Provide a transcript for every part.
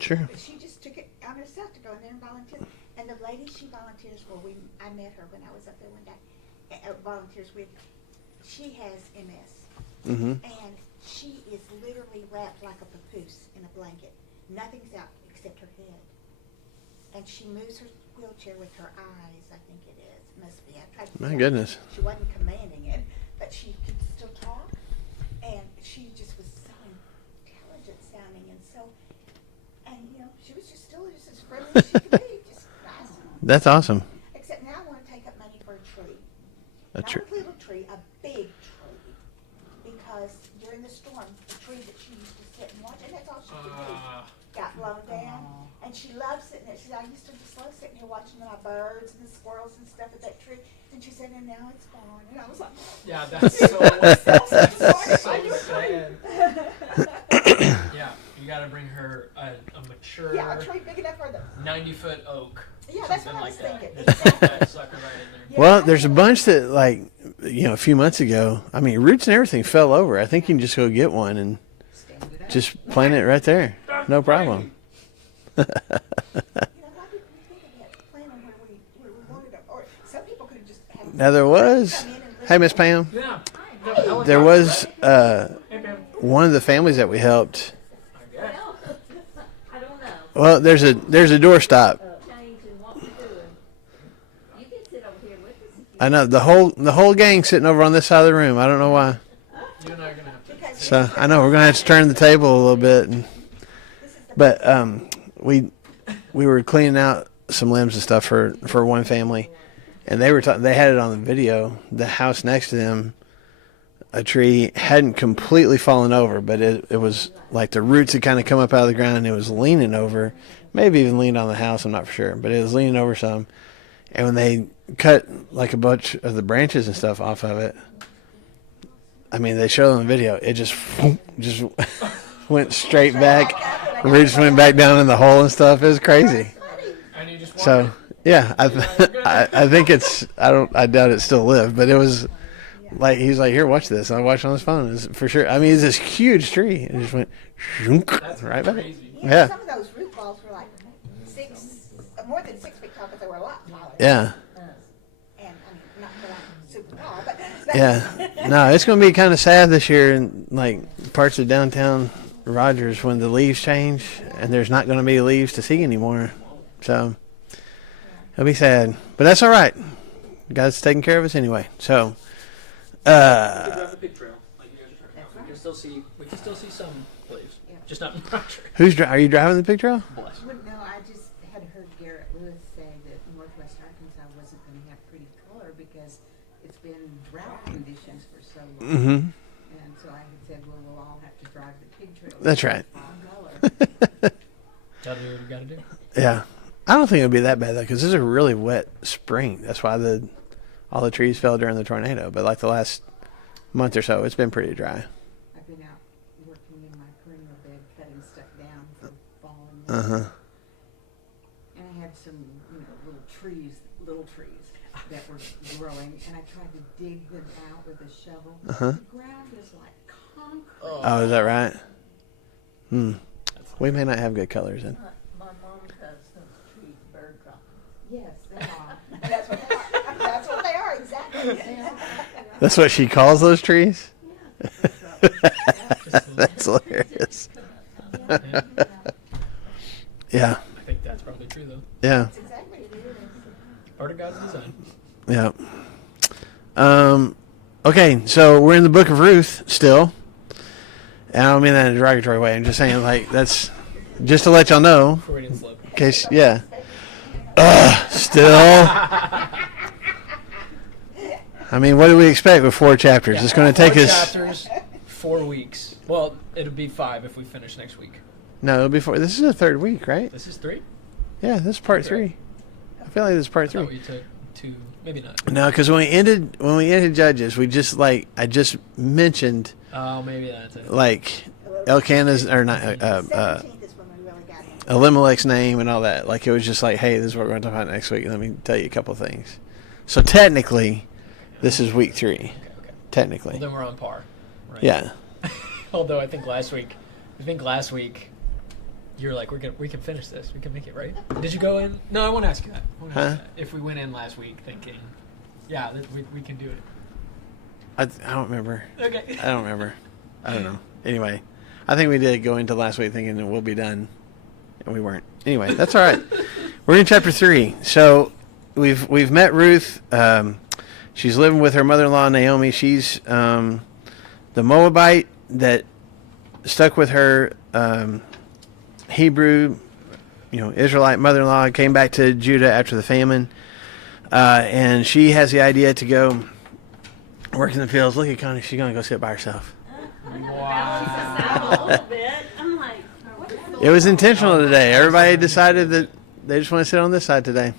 Sure. But she just took it on herself to go in there and volunteer. And the lady she volunteers for, I met her when I was up there one day, volunteers with, she has MS. Mm-hmm. And she is literally wrapped like a papoose in a blanket. Nothing's out except her head. And she moves her wheelchair with her eyes, I think it is. Must be. I tried to My goodness. She wasn't commanding it, but she could still talk. And she just was so intelligent sounding and so, and you know, she was just still just as friendly as she could be. Just nice. That's awesome. Except now I want to take up money for a tree. A Not tree. a little tree, a big tree. Because during the storm, the tree that she used to sit and watch, and that's all she could do, got blown down. And she loved sitting there. She said, I used to just love sitting here watching my birds and the squirrels and stuff at that tree. And she said, and now it's gone. And I was like, Yeah, that's so sad. Yeah, you gotta bring her a mature, yeah, a tree big enough for the 90-foot oak. Yeah, that's what something I like was that. thinking. Just put that sucker right in there. Yeah, Well, I there's a know. bunch that, like, you know, a few months ago, I mean, roots and everything fell over. I think you can just go get one and Stand it up. just plant it right there. No problem. You know, why didn't we think of that plan on where we wanted them? Or some people could have just had Now, there was, come in and hey, Miss listen. Pam, Yeah. there was Hey, Pam. one of the families that we helped. I guess. I don't know. Well, there's a doorstop. Change in what we're doing. You can sit over here with us if you I know the whole gang sitting over on this side of the room. I don't know why. You and I are gonna have to. Because So I know we're gonna have to turn the table a little bit, this is the but we were cleaning out some limbs and stuff for one family, and they were they had it on the video. The house next to them, a tree hadn't completely fallen over, but it was like the roots had kind of come up out of the ground, and it was leaning over, maybe even leaned on the house. I'm not for sure, but it was leaning over some. And when they cut like a bunch of the branches and stuff off of it, I mean, they showed on the video, it just went straight back. The roots went back down in the hole and stuff. It was crazy. And you just So yeah, I think it's I doubt it still lived, but it was like he's like, here, watch this. I watched it on his phone. It's for sure. I mean, it's this huge tree. It just went That's right back. crazy. You know, Yeah. some of those root balls were like more than 6 feet tall, but they were a lot taller. Yeah, And I mean, not for like super tall, but yeah. No, it's gonna be kind of sad this year in like parts of downtown Rogers when the leaves change and there's not going to be leaves to see anymore. So it'll be sad, but that's all right. God's taking care of us anyway. So. We could drive the pig trail like you guys are talking about. We can still see some leaves, just not in Roger. Are you driving the pig trail? Bless. Well, no, I just had heard Garrett Lewis say that Northwest Arkansas wasn't going to have pretty color because it's been drought conditions for so long. Mm-hmm. And so I had said, well, we'll all have to drive the pig trail. That's right. Color. Gotta do what you gotta do. Yeah, I don't think it'll be that bad though, because this is a really wet spring. That's why all the trees fell during the tornado. But like the last month or so, it's been pretty dry. I've been out working in my perennial bed, cutting stuff down for falling. Uh huh. And I had some, little trees that were growing, and I tried to dig them out with a shovel. Uh-huh. The ground is like concrete. Oh, is that right? Hmm. We may not have good colors then. My mom calls those trees bird droppings. Yes, they are. that's what they are. That's what they are, exactly. That's what she calls those trees. Just That's hilarious. Yeah. I think that's probably true though. Yeah. That's exactly what it is. Part of God's design. Yeah. Okay, so we're in the book of Ruth still. And I don't mean that in a derogatory way. I'm just saying, like, that's just to let y'all know. Freudian slip. In case, yeah. Still. I mean, what do we expect with 4 chapters? It's going to take 4 us. chapters, 4 weeks. Well, it'll be 5 if we finish next week. No, it'll be 4. This is the 3rd week, right? This is 3? Yeah, this is part 3. I feel like this is part I thought 3. we took 2, maybe not. No, because when we ended Judges, we just I just mentioned Oh, maybe that's it. like Elkanah's or not 17th is when we really got him. Elimelech's name and all that. Like it was just like, hey, this is what we're going to talk about next week. Let me tell you a couple of things. So technically, this is week 3. Okay. Technically, Well, then we're on par. Right? yeah. Although I think last week you're like, we can finish this. We can make it, right? Did you go in? No, I want to ask you that. If we went in last week thinking, yeah, we can do it. I don't remember. Okay. I don't remember. I don't know. Anyway, I think we did go into last week thinking that we'll be done, and we weren't. Anyway, that's all right. We're in chapter 3. So we've met Ruth. She's living with her mother-in-law Naomi. She's the Moabite that stuck with her Hebrew, Israelite mother-in-law, came back to Judah after the famine, and she has the idea to go work in the fields. Look at Connie; she's gonna go sit by herself. Wow. A little bit. I'm like, It was intentional today. Everybody decided that they just want to sit on this side today,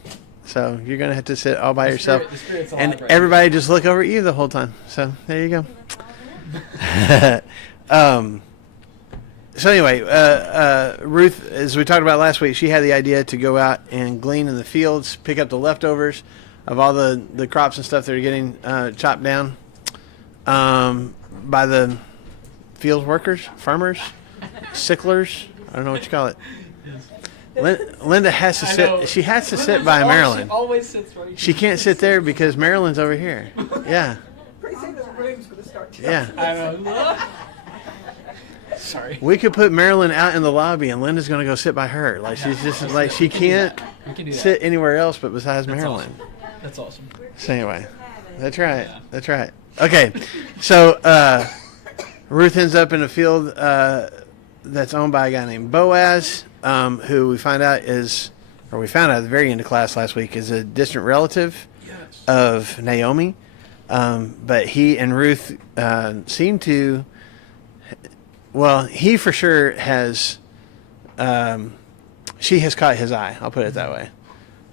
so you're gonna have to sit all by yourself, The spirit's alive and right everybody just look over at you the whole time. So there you go. So anyway, Ruth, as we talked about last week, she had the idea to go out and glean in the fields, pick up the leftovers of all the crops and stuff that are getting chopped down by the field workers, farmers, sicklers. I don't know what you call it. Linda has to sit. She has to sit by Marilyn. She always sits right here. She can't sit there because Marilyn's over here. Yeah, Pretty soon the room's gonna start. yeah. I know. Sorry. We could put Marilyn out in the lobby, and Linda's going to go sit by her. Like she's just like she can't We can do that. sit anywhere else but besides That's Marilyn. awesome. That's awesome. So anyway, that's right. That's right. Okay, so Ruth ends up in a field that's owned by a guy named Boaz, who we found out at the very end of class last week, is a distant relative of Naomi. But he and Ruth seem to. Well, he for sure has. She has caught his eye. I'll put it that way,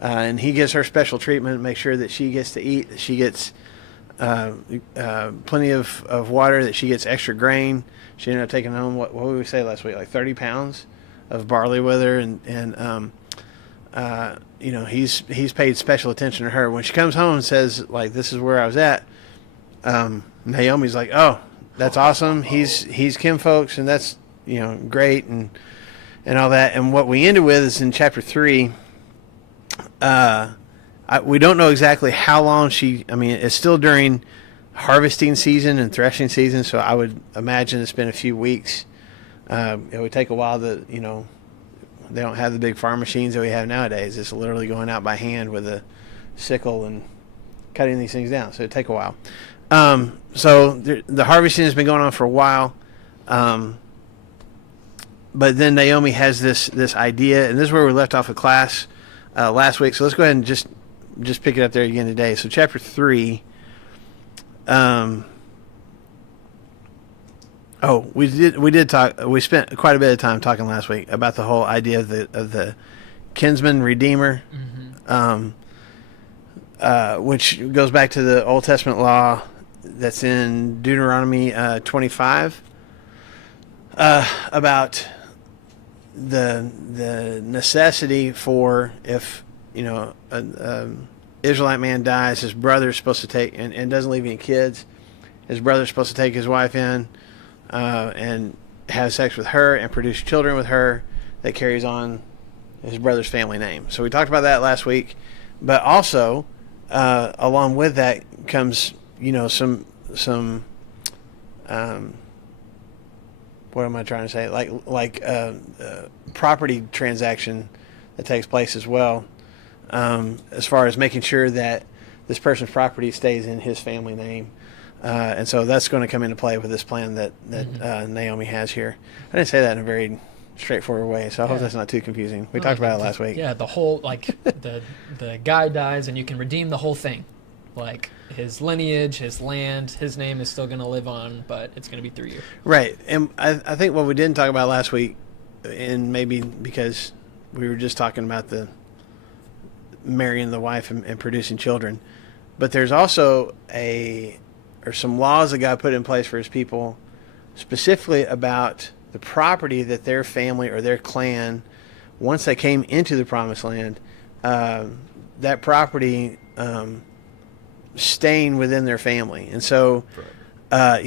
and he gives her special treatment. Make sure that she gets to eat. That she gets plenty of water. That she gets extra grain. She ended up taking home what did we say last week? Like 30 pounds of barley with her, and he's paid special attention to her. When she comes home and says like, "This is where I was at," Naomi's like, "Oh, that's awesome. He's kinfolks, and that's great, and all that." And what we ended with is in chapter 3. We don't know exactly how long it's still during harvesting season and threshing season, so I would imagine it's been a few weeks. It would take a while they don't have the big farm machines that we have nowadays. It's literally going out by hand with a sickle and cutting these things down, so it'd take a while. So the harvesting has been going on for a while, but then Naomi has this idea, and this is where we left off of class last week. So let's go ahead and just pick it up there again today. So chapter 3. We did talk. We spent quite a bit of time talking last week about the whole idea of the kinsman redeemer, which goes back to the Old Testament law that's in Deuteronomy 25 about the necessity for if an Israelite man dies, his brother is supposed to take and doesn't leave any kids. His brother is supposed to take his wife in and have sex with her and produce children with her that carries on his brother's family name. So we talked about that last week, but also along with that comes some what am I trying to say? Like property transaction that takes place as well, as far as making sure that this person's property stays in his family name. And so that's going to come into play with this plan that Naomi has here. I didn't say that in a very straightforward way, so I hope that's not too confusing. We talked about it last week. Yeah, the whole the guy dies and you can redeem the whole thing, like his lineage, his land, his name is still going to live on, but it's going to be through you. Right, and I think what we didn't talk about last week, and maybe because we were just talking about the marrying the wife and producing children, but there's also some laws that God put in place for his people, specifically about the property that their family or their clan, once they came into the promised land, that property staying within their family. And so, and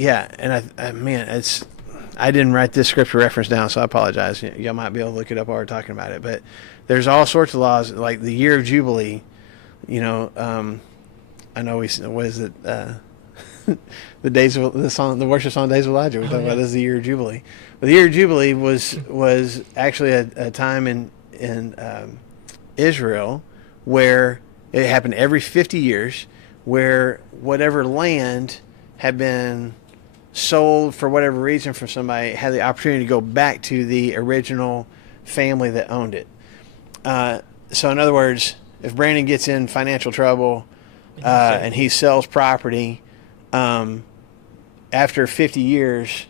I didn't write this scripture reference down, so I apologize. Y'all might be able to look it up while we're talking about it. But there's all sorts of laws, like the year of Jubilee. You know, I know what is it? The days of the worship song "Days of Elijah." We talk about this is the year of Jubilee. But the year of Jubilee was actually a time in Israel where it happened every 50 years, where whatever land had been sold for whatever reason from somebody had the opportunity to go back to the original family that owned it. So in other words, if Brandon gets in financial trouble and he sells property, after 50 years,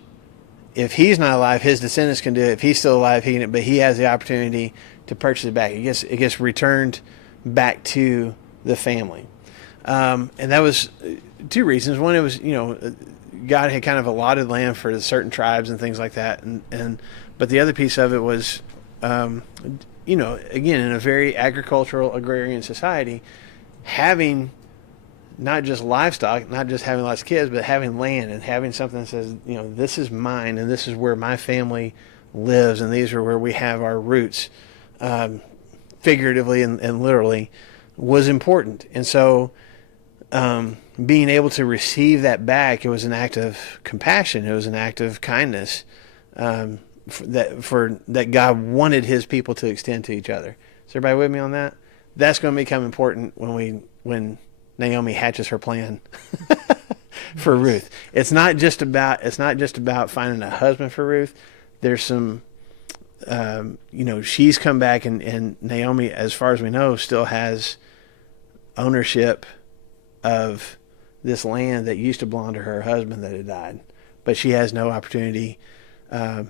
if he's not alive, his descendants can do it. If he's still alive, but he has the opportunity to purchase it back. It gets returned back to the family. And that was two reasons. One, it was, God had kind of allotted land for certain tribes and things like that. But the other piece of it was, again, in a very agricultural, agrarian society, having not just livestock, not just having lots of kids, but having land and having something that says, this is mine and this is where my family lives and these are where we have our roots, figuratively and literally, was important. And so being able to receive that back, it was an act of compassion. It was an act of kindness that God wanted his people to extend to each other. Is everybody with me on that? That's going to become important when Naomi hatches her plan for Ruth. It's not just about finding a husband for Ruth. There's some, she's come back and Naomi, as far as we know, still has ownership of this land that used to belong to her husband that had died, but she has no opportunity to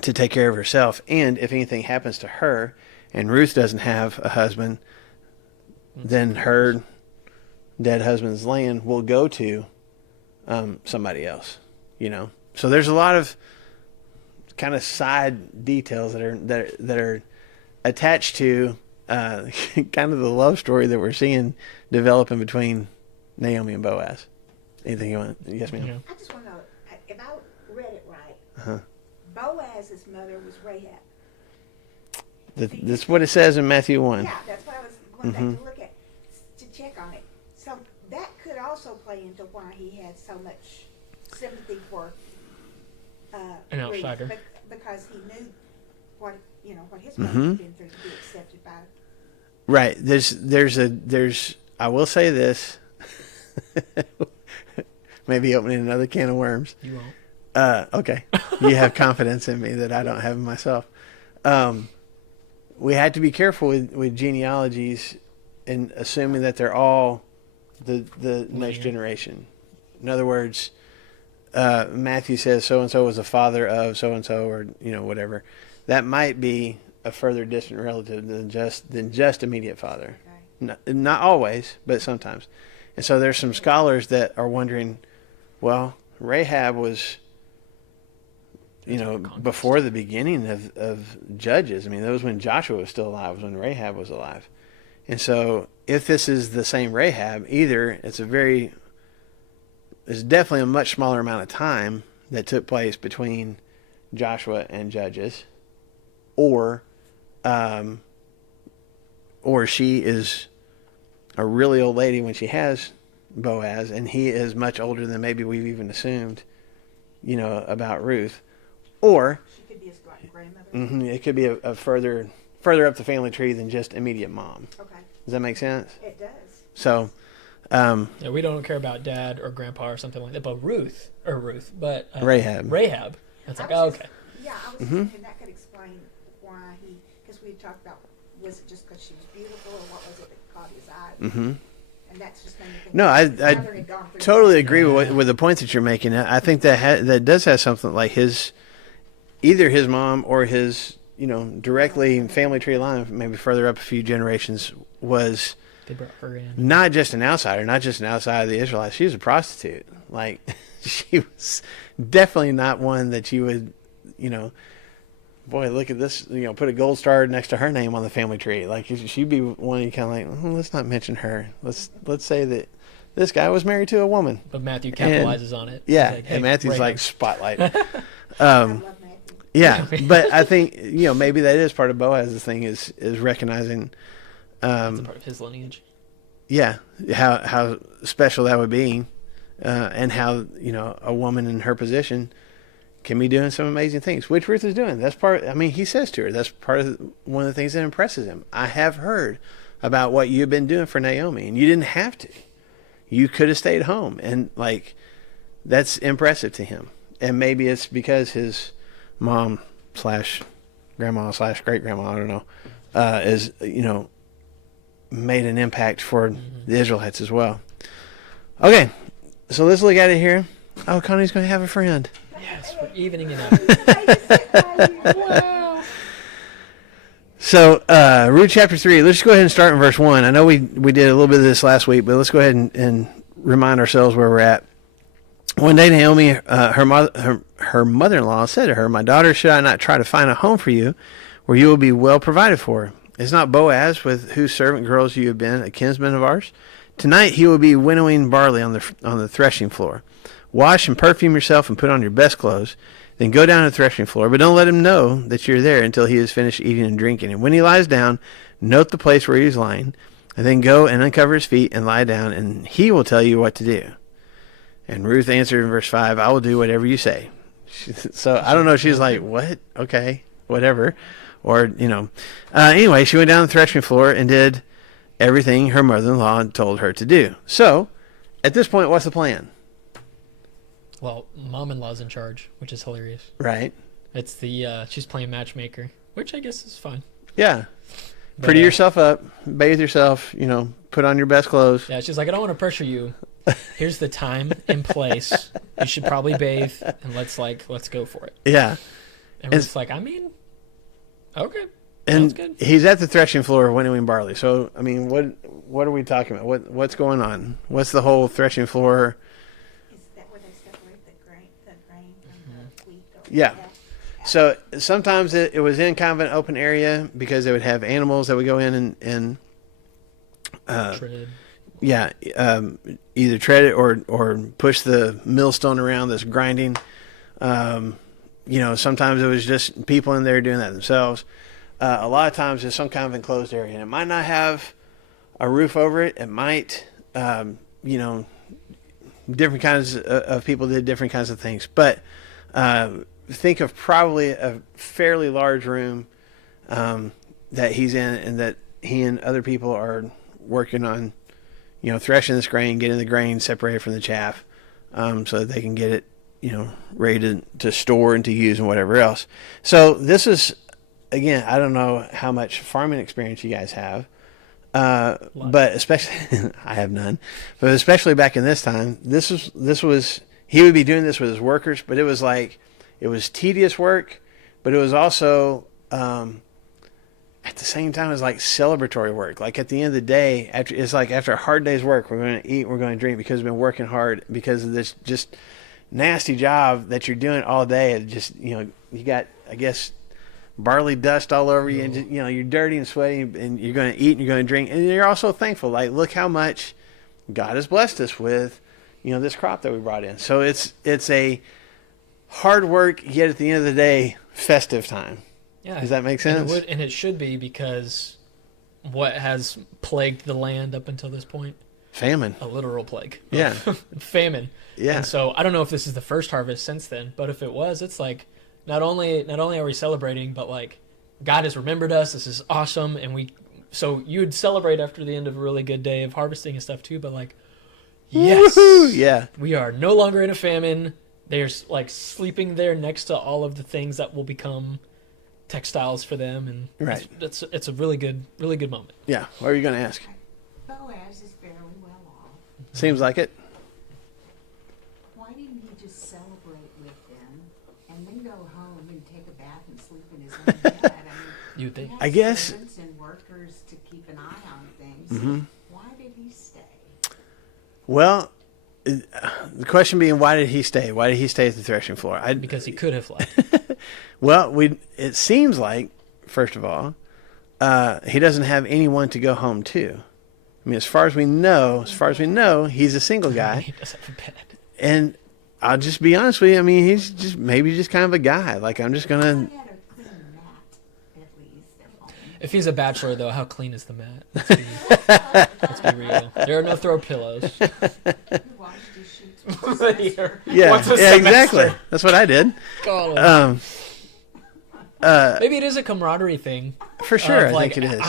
take care of herself. And if anything happens to her and Ruth doesn't have a husband, then her dead husband's land will go to somebody else, So there's a lot of kind of side details that are attached to kind of the love story that we're seeing developing between Naomi and Boaz. Anything you want? Yes, ma'am. Yeah. I just want to know if I read it right. Boaz's mother was Rahab. That's what it says in Matthew 1. Yeah, that's what I was going back to look at to check on it. So that could also play into why he had so much sympathy for An Ruth, outsider. because he knew what his mother had been through to be accepted by. Right. There's I will say this. Maybe opening another can of worms. You won't. Okay. You have confidence in me that I don't have in myself. We had to be careful with genealogies and assuming that they're all the next generation. In other words, Matthew says so-and-so was the father of so-and-so or, whatever. That might be a further distant relative than just immediate father. Okay. Not always, but sometimes. And so there's some scholars that are wondering, well, Rahab was, before the beginning of Judges. I mean, that was when Joshua was still alive, was when Rahab was alive. And so if this is the same Rahab, either it's definitely a much smaller amount of time that took place between Joshua and Judges, or she is a really old lady when she has Boaz, and he is much older than maybe we've even assumed, about Ruth. Or She could be his grandmother. it could be a further up the family tree than just immediate mom. Okay, Does that make sense? it does. So, Yeah, we don't care about dad or grandpa or something like that, but Rahab. Rahab. It's like, I was okay. Yeah, I was thinking that could explain why because we talked about, was it just because she was beautiful, or what was it that caught his eye? Mm-hmm. And that's just made me think. No, his I mother had gone through totally that. agree with the points that you're making. I think that does have something like either his mom or his, directly family tree line, maybe further up a few generations, was They brought her in. not just an outsider, not just an outsider of the Israelites. She was a prostitute. Like, she was definitely not one that you would, boy, look at this, put a gold star next to her name on the family tree. Like, she'd be one you kind of like, let's not mention her. Let's say that this guy was married to a woman. But Matthew capitalizes on it. Yeah, He's like, hey, and Matthew's Rahab. like, spotlight. I love Matthew. Yeah, but I think maybe that is part of Boaz's thing is recognizing, It's a part of his lineage. yeah, how special that would be, and how a woman in her position can be doing some amazing things, which Ruth is doing. That's part. I mean, he says to her, that's part of one of the things that impresses him. I have heard about what you've been doing for Naomi, and you didn't have to. You could have stayed home, and that's impressive to him. And maybe it's because his mom / grandma / great grandma, I don't know, is made an impact for the Israelites as well. Okay, so let's look at it here. Oh, Connie's going to have a friend. Yes, we're evening it out. Wow. So, Ruth chapter 3, let's just go ahead and start in verse 1. I know we did a little bit of this last week, but let's go ahead and remind ourselves where we're at. One day, Naomi, her mother-in-law said to her, "My daughter, should I not try to find a home for you where you will be well provided for? Is not Boaz, with whose servant girls you have been, a kinsman of ours? Tonight he will be winnowing barley on the threshing floor. Wash and perfume yourself and put on your best clothes. Then go down to the threshing floor, but don't let him know that you're there until he has finished eating and drinking. And when he lies down, note the place where he is lying, and then go and uncover his feet and lie down, and he will tell you what to do." And Ruth answered in verse 5, "I will do whatever you say." So I don't know. She's like, "What? Okay, whatever." Or, anyway, she went down the threshing floor and did everything her mother-in-law told her to do. So at this point, what's the plan? Well, mom-in-law's in charge, which is hilarious. Right. It's the she's playing matchmaker, which I guess is fine. Yeah. But, Pretty yourself up, bathe yourself, put on your best clothes. Yeah, she's like, "I don't want to pressure you. Here's the time and place. You should probably bathe, and let's go for it." Yeah. And Ruth's like, "I mean, okay, And sounds good." he's at the threshing floor winnowing barley. So, I mean, what are we talking about? What's going on? What's the whole threshing floor? Is that where they separate the grain from the wheat? Or Yeah. So sometimes it was in kind of an open area because they would have animals that would go in and Tread. yeah, either tread it or push the millstone around that's grinding. Sometimes it was just people in there doing that themselves. A lot of times it's some kind of enclosed area, and it might not have a roof over it. It might, different kinds of people did different kinds of things. But think of probably a fairly large room that he's in, and that he and other people are working on, threshing this grain, getting the grain separated from the chaff, so that they can get it, ready to store and to use and whatever else. So this is, again, I don't know how much farming experience you guys have, but especially I have none. But especially back in this time, this was he would be doing this with his workers, but it was tedious work, but it was also at the same time, it's like celebratory work. Like at the end of the day, after a hard day's work, we're going to eat, we're going to drink because we've been working hard because of this just nasty job that you're doing all day. It just, you got, I guess, barley dust all over you, and just, you're dirty and sweaty, and you're going to eat and you're going to drink, and you're also thankful. Like, look how much God has blessed us with, this crop that we brought in. So it's a hard work, yet at the end of the day, festive time. Yeah. Does that make sense? And it should be, because what has plagued the land up until this point? Famine. A literal plague. Yeah. Famine. Yeah. And so I don't know if this is the first harvest since then, but if it was, it's like not only are we celebrating, but like God has remembered us. This is awesome, and so you would celebrate after the end of a really good day of harvesting and stuff too. But like, yes, Woo-hoo! Yeah, we are no longer in a famine. There's like sleeping there next to all of the things that will become textiles for them, and right. It's a really good moment. Yeah. What are you going to ask? Boaz is fairly well off. Seems like it. Why didn't he just celebrate with them and then go home and take a bath and sleep in his own bed? I mean, You think? he had I guess- servants and workers to keep an eye on things. Mhm. Why did he stay? Well, the question being, why did he stay? Why did he stay at the threshing floor? Because he could have left. Well, it seems like, first of all, he doesn't have anyone to go home to. I mean, as far as we know, he's a single guy. He does have a bed. And I'll just be honest with you. I mean, he's just maybe just kind of a guy. Like, I'm just gonna. I had a clean mat, at least, at home. If he's a bachelor, though, how clean is the mat? Let's be real. There are no throw pillows. He washed his sheets once a semester. Yeah, Once a yeah, exactly. semester. That's what I did. God. Maybe it is a camaraderie thing. For sure, Of, I like, think it is.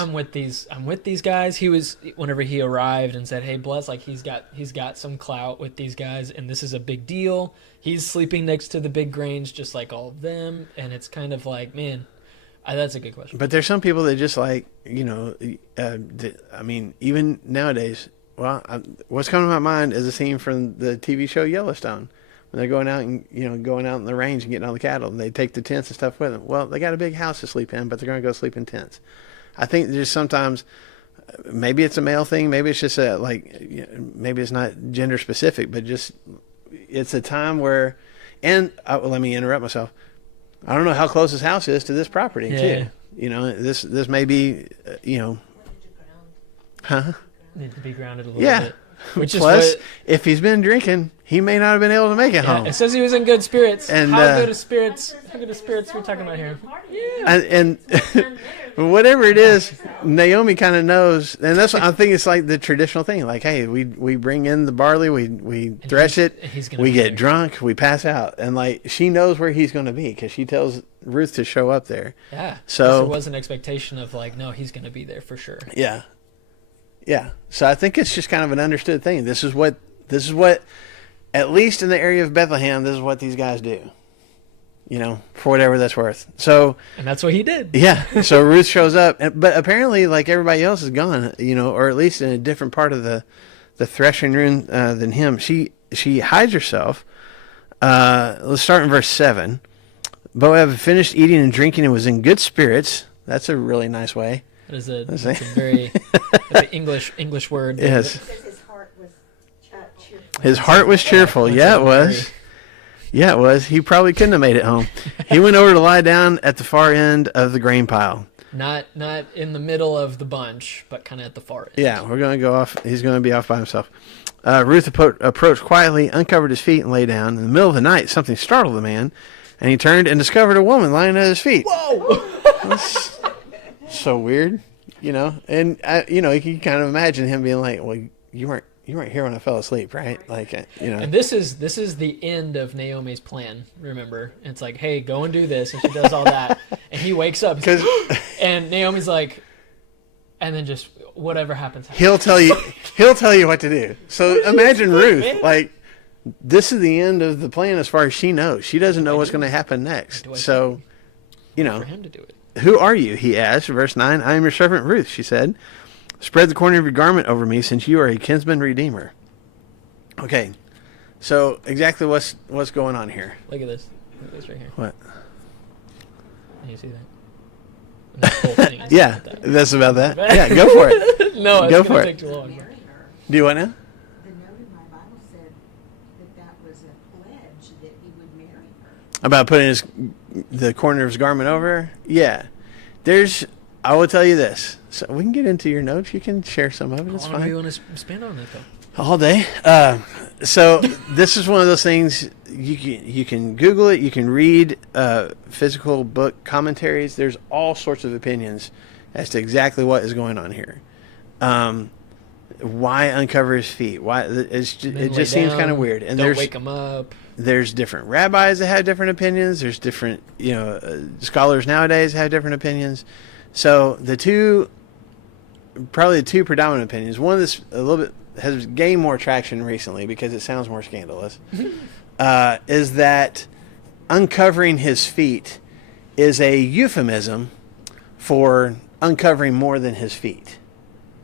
I'm with these guys. He was whenever he arrived and said, "Hey, Bless, like he's got some clout with these guys, and this is a big deal. He's sleeping next to the big Grange, just like all of them." And it's kind of like, man, that's a good question. But there's some people that just like, you know, I mean, even nowadays, well, what's coming to my mind is a scene from the TV show Yellowstone. When they're going out and, you know, going out in the range and getting all the cattle, and they take the tents and stuff with them. Well, they got a big house to sleep in, but they're going to go sleep in tents. I think there's sometimes, maybe it's a male thing, maybe it's just maybe it's not gender specific, but just, it's a time where, and let me interrupt myself. I don't know how close his house is to this property, Yeah. too. You know, this may be, you know, huh? Need to be grounded a little Yeah. bit. Which Plus, is what, if he's been drinking, he may not have been able to make it home. it says he was in good spirits. And, How good of spirits are we talking about here? And whatever it is, Naomi kind of knows, and that's what I think it's like the traditional thing. Like, hey, we bring in the barley, we thresh he's it, gonna we be get there. drunk, we pass out, and like she knows where he's going to be because she tells Ruth to show up there. Yeah. So- there was an expectation of like, no, he's going to be there for sure. Yeah, yeah. So I think it's just kind of an understood thing. This is what, at least in the area of Bethlehem, this is what these guys do. You know, for whatever that's worth. So. And that's what he did. Yeah, so Ruth shows up, but apparently, like everybody else is gone, you know, or at least in a different part of the threshing room than him. She hides herself. Let's start in verse 7. Boaz finished eating and drinking and was in good spirits. That's a really nice way. That's a very that's an English word. Yes, It says his heart was cheerful. his heart was cheerful. That's Yeah, a it was. Yeah, it was. He probably couldn't have made it home. He went over to lie down at the far end of the grain pile. Not in the middle of the bunch, but kind of at the far end. Yeah, we're going to go off. He's going to be off by himself. Ruth approached quietly, uncovered his feet, and lay down. In the middle of the night, something startled the man, and he turned and discovered a woman lying at his feet. Whoa! That's so weird, you know. And you know, you can kind of imagine him being like, "Well, you weren't here when I fell asleep, right?" Like, you know. And this is the end of Naomi's plan. Remember, it's like, hey, go and do this, and she does all that, and he wakes up, and Naomi's like, and then just whatever happens. He'll tell you what to do. So imagine Ruth, man? like, this is the end of the plan as far as she knows. She doesn't know what's going to happen next. What do I So, you know, for him to do it. who are you? He asked. Verse 9. I am your servant Ruth, she said. Spread the corner of your garment over me, since you are a kinsman redeemer. Okay, so exactly what's going on here? Look at this. Look at this right here. What? Can you see that? And that whole thing is Yeah, about that. that's about that. Yeah, go for it. No, it's Go going for to it. take too long. Marry her. Do you want to? The note in my Bible said that was a pledge that he would marry her. About putting the corner of his garment over her? Yeah. I will tell you this. So we can get into your notes. You can share some of it. It's How long do you fine. want to spend on it, though? All day. So this is one of those things you can Google it. You can read physical book commentaries. There's all sorts of opinions as to exactly what is going on here. Why uncover his feet? Why it Lay just seems down, kind of weird. And don't wake him up. there's different rabbis that have different opinions. There's different, scholars nowadays have different opinions. So probably the two predominant opinions. One that's a little bit has gained more traction recently because it sounds more scandalous. Is that uncovering his feet is a euphemism for uncovering more than his feet.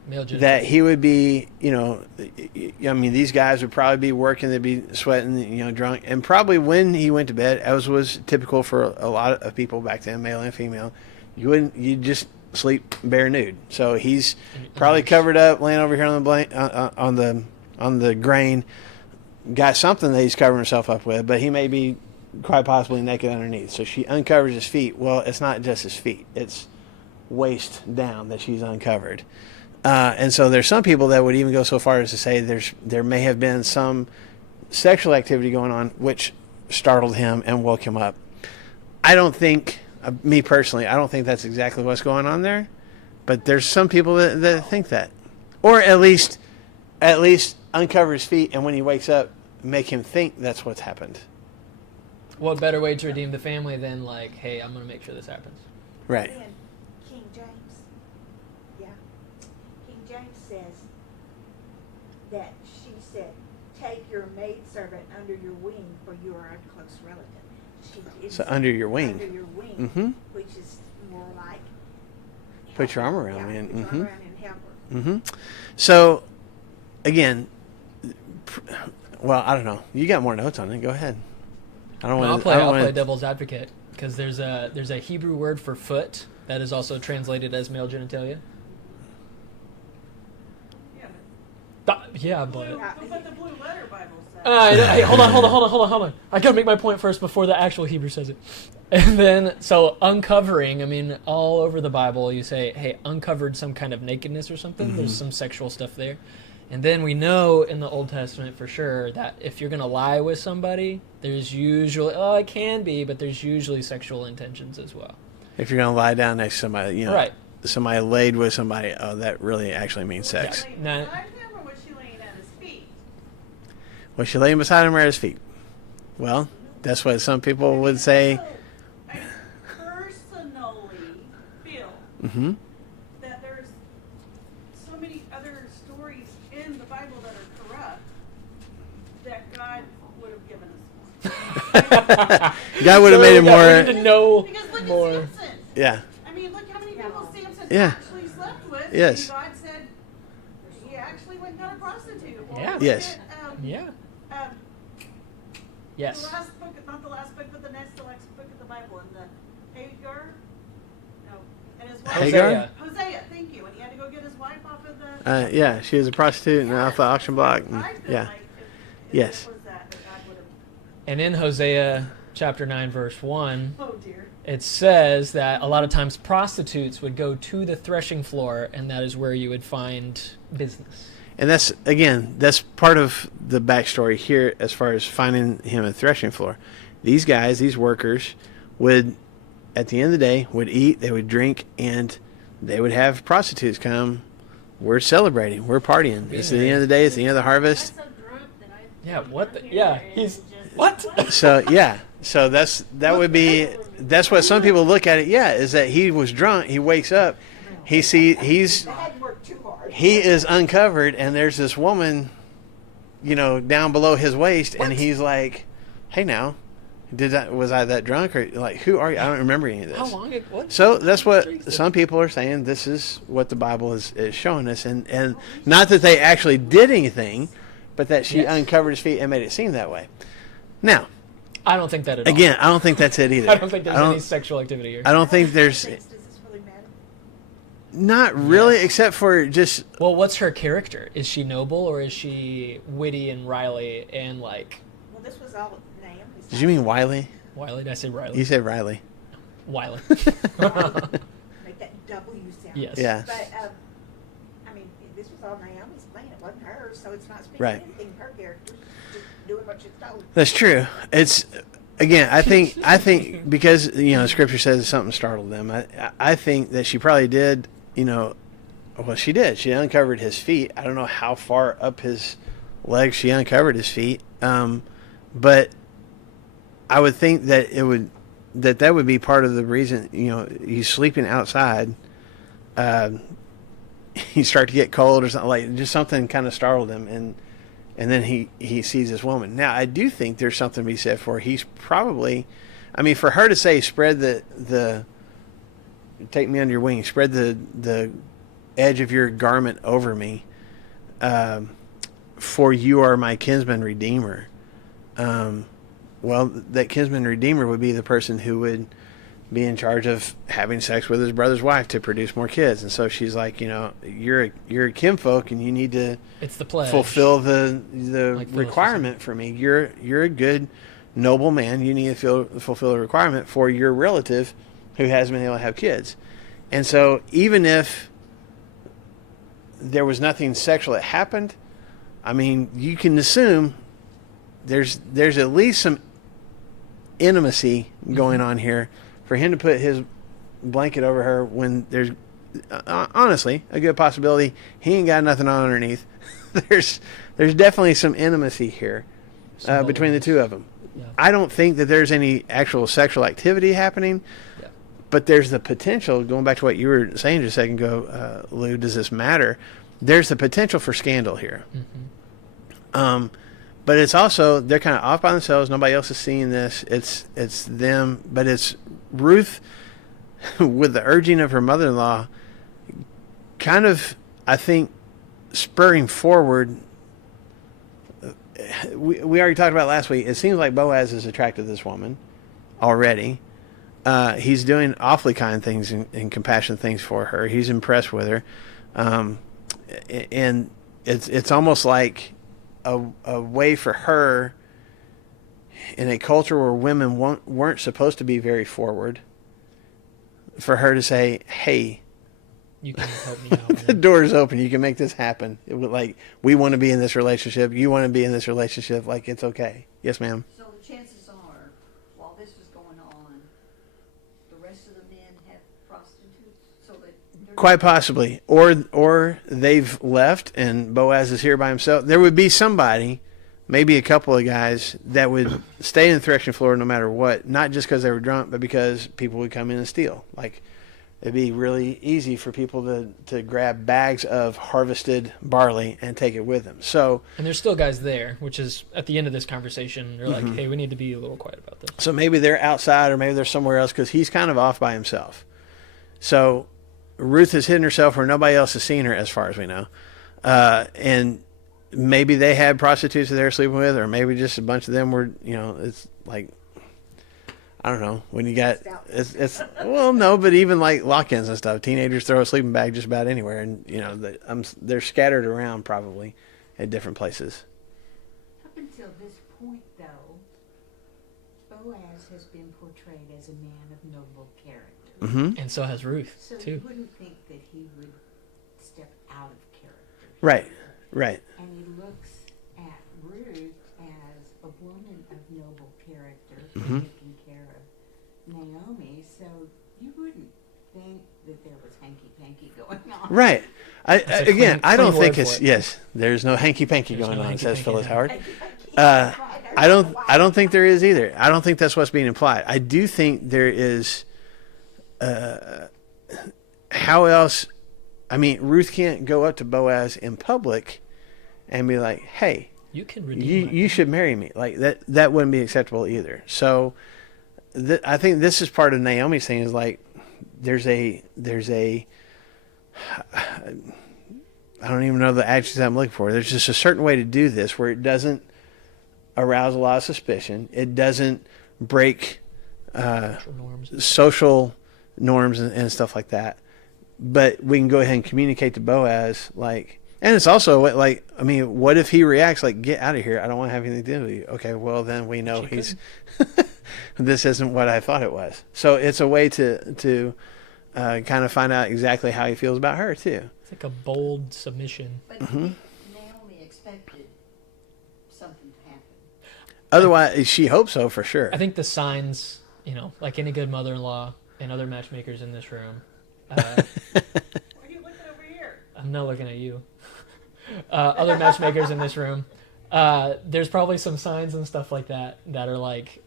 Male genital. That he would be, I mean, these guys would probably be working, they'd be sweating, drunk. And probably when he went to bed, as was typical for a lot of people back then, male and female, you'd just sleep bare nude. So he's probably covered up, laying over here on the grain, got something that he's covering himself up with, but he may be quite possibly naked underneath. So she uncovers his feet. Well, it's not just his feet. It's waist down that she's uncovered. And so there's some people that would even go so far as to say there may have been some sexual activity going on, which startled him and woke him up. I don't think, me personally, I don't think that's exactly what's going on there. But there's some people that think that. Or at least uncover his feet, and when he wakes up, make him think that's what's happened. What better way to redeem the family than like, hey, I'm going to make sure this happens. Right. Then King James, yeah, King James says that she said, "Take your maidservant under your wing, for you are a close relative." She is So under your wing. under your wing, Mm-hmm. which is more like Put your arm help her. around me. Yeah, And, put your mm-hmm. arm around and help her. Mm-hmm. So, again, well, I don't know. You got more notes on it. Go ahead. I don't want to. I'll play devil's advocate because there's a Hebrew word for foot that is also translated as male genitalia. Yeah, Yeah, blue, but but the Blue Letter Bible says. hey, hold on. I gotta make my point first before the actual Hebrew says it. And then, so uncovering. I mean, all over the Bible, you say, "Hey, uncovered some kind of nakedness or something." Mm-hmm. There's some sexual stuff there. And then we know in the Old Testament for sure that if you're gonna lie with somebody, there's usually it can be, but there's usually sexual intentions as well. If you're gonna lie down next to somebody, you know, Right. somebody laid with somebody, oh, that really actually means sex. Laying Nah. beside him, or was she laying at his feet? Was she laying beside him or at his feet? Well, that's what some people would say. I personally feel Mm-hmm. that there's so many other stories in the Bible that are corrupt that God would have given us more. God would have made it We more. need to know Because look more. at Samson. Yeah. I mean, look how many people Samson Yeah. actually slept with. Yes. And God said he actually went and got a prostitute. Or Yeah. look Yes. at, Yeah. um, Yes. The last book, not the last book, but the next book of the Bible, and the Hagar. No, and his wife. Hagar? Hosea, thank you. And he had to go get his wife off of the. Yeah, she was a prostitute and off the auction block. And, I feel yeah. like if Yes. it was that God would have. And in Hosea chapter 9, verse 1, Oh dear. it says that a lot of times prostitutes would go to the threshing floor, and that is where you would find business. And that's part of the backstory here as far as finding him a threshing floor. These guys, these workers, would, at the end of the day, would eat, they would drink, and they would have prostitutes come. We're celebrating. We're partying. It's the end of the day. It's the end of the harvest. I'm so drunk that I. Yeah, what the- I'm yeah, here he's- and just- What? So, yeah. So that's what some people look at it. Yeah, is that he was drunk. He wakes up. He They hadn't worked too hard. he is uncovered, and there's this woman, down below his waist, and he's like, "Hey, now, was I that drunk, or like, who are you? I don't remember any of this." How long? What? So that's what some people are saying. This is what the Bible is showing us, and not that they actually did anything, but that she Yes. uncovered his feet and made it seem that way. Now, I don't think that at all. again, I don't think that's it either. I don't think there's any sexual activity here. I don't think there's Does this really matter? not really, except for just Well, what's her character? Is she noble or is she witty and Riley and like Well, this was all Naomi's. Did you mean Wiley? Wiley? Did I say Riley? You said Riley. Wiley. Make that W sound. Yes. Yeah. But, I mean, this was all Naomi's plan. It wasn't hers, so it's not speaking Right. anything to her character. She's just doing what she's told. That's true. It's again. I think because Scripture says something startled them. I think that she probably did. Well, she did. She uncovered his feet. I don't know how far up his legs she uncovered his feet. But I would think that that would be part of the reason. He's sleeping outside. He start to get cold or something, like just something kind of startled him, and then he sees this woman. Now I do think there's something to be said for he's probably, I mean, for her to say spread the take me under your wing, spread the edge of your garment over me, for you are my kinsman redeemer. Well, that kinsman redeemer would be the person who would be in charge of having sex with his brother's wife to produce more kids. And so she's like, you're a kinfolk, and you need to It's the pledge. fulfill the Like Phyllis requirement for me. You're a good noble man. You need to fulfill the requirement for your relative who hasn't been able to have kids. And so even if there was nothing sexual that happened, I mean, you can assume there's at least some intimacy going on here for him to put his blanket over her when there's honestly a good possibility he ain't got nothing on underneath. there's definitely some intimacy here between the two of them. Yeah. I don't think that there's any actual sexual activity happening, Yeah. but there's the potential, going back to what you were saying just a second ago, Lou, does this matter? There's the potential for scandal here. But it's also, they're kind of off by themselves. Nobody else is seeing this. It's them, but it's Ruth with the urging of her mother-in-law kind of, I think, spurring forward. We already talked about last week. It seems like Boaz is attracted to this woman already. He's doing awfully kind things and compassionate things for her. He's impressed with her. And it's almost like a way for her, in a culture where women weren't supposed to be very forward, for her to say, hey, You can help me out. the door is open. You can make this happen. It would, like, we want to be in this relationship. You want to be in this relationship. Like, it's okay. Yes, ma'am. So the chances are, while this was going on, the rest of the men had prostitutes, so that they're Quite possibly. Or they've left and Boaz is here by himself. There would be somebody, maybe a couple of guys, that would stay in the threshing floor no matter what. Not just because they were drunk, but because people would come in and steal. Like, it'd be really easy for people to grab bags of harvested barley and take it with them. So, And there's still guys there, which is at the end of this conversation. They're like, hey, we need to be a little quiet about this. so maybe they're outside or maybe they're somewhere else because he's kind of off by himself. So Ruth has hidden herself where nobody else has seen her, as far as we know. And maybe they had prostitutes that they were sleeping with, or maybe just a bunch of them were, it's like, I don't know. When you got, it's well, no, but even like lock-ins and stuff, teenagers throw a sleeping bag just about anywhere, and they're scattered around probably at different places. Up until this point, though, Boaz has been portrayed as a man of noble character. Mm-hmm. And so has Ruth, So too. you wouldn't think that he would step out of character. Right, right. And he looks at Ruth as a woman of noble character, Mhm. taking care of Naomi. So you wouldn't think that there was hanky-panky going on. Right. That's a Again, clean- I don't clean think word it's for it. yes. There's no hanky-panky There's going no on, says hanky-panky, Phyllis no. Howard. I don't think there is either. I don't think that's what's being implied. I do think there is. How else? I mean, Ruth can't go up to Boaz in public and be like, "Hey, You can redeem you should marry me." Like that. That wouldn't be acceptable either. So, I think this is part of Naomi's thing. Is like there's a. I don't even know the adjectives I'm looking for. There's just a certain way to do this where it doesn't arouse a lot of suspicion. It doesn't break norms. social norms and stuff like that. But we can go ahead and communicate to Boaz, like, and it's also like, I mean, what if he reacts like, "Get out of here! I don't want to have anything to do with you." Okay, well then we know She he's. This isn't what I thought it was. So it's a way to kind of find out exactly how he feels about her too. It's like a bold submission. But Naomi expected something to happen. Otherwise, she hopes so for sure. I think the signs, like any good mother-in-law and other matchmakers in this room. Why are you looking over here? I'm not looking at you. Other matchmakers in this room. There's probably some signs and stuff like that are like,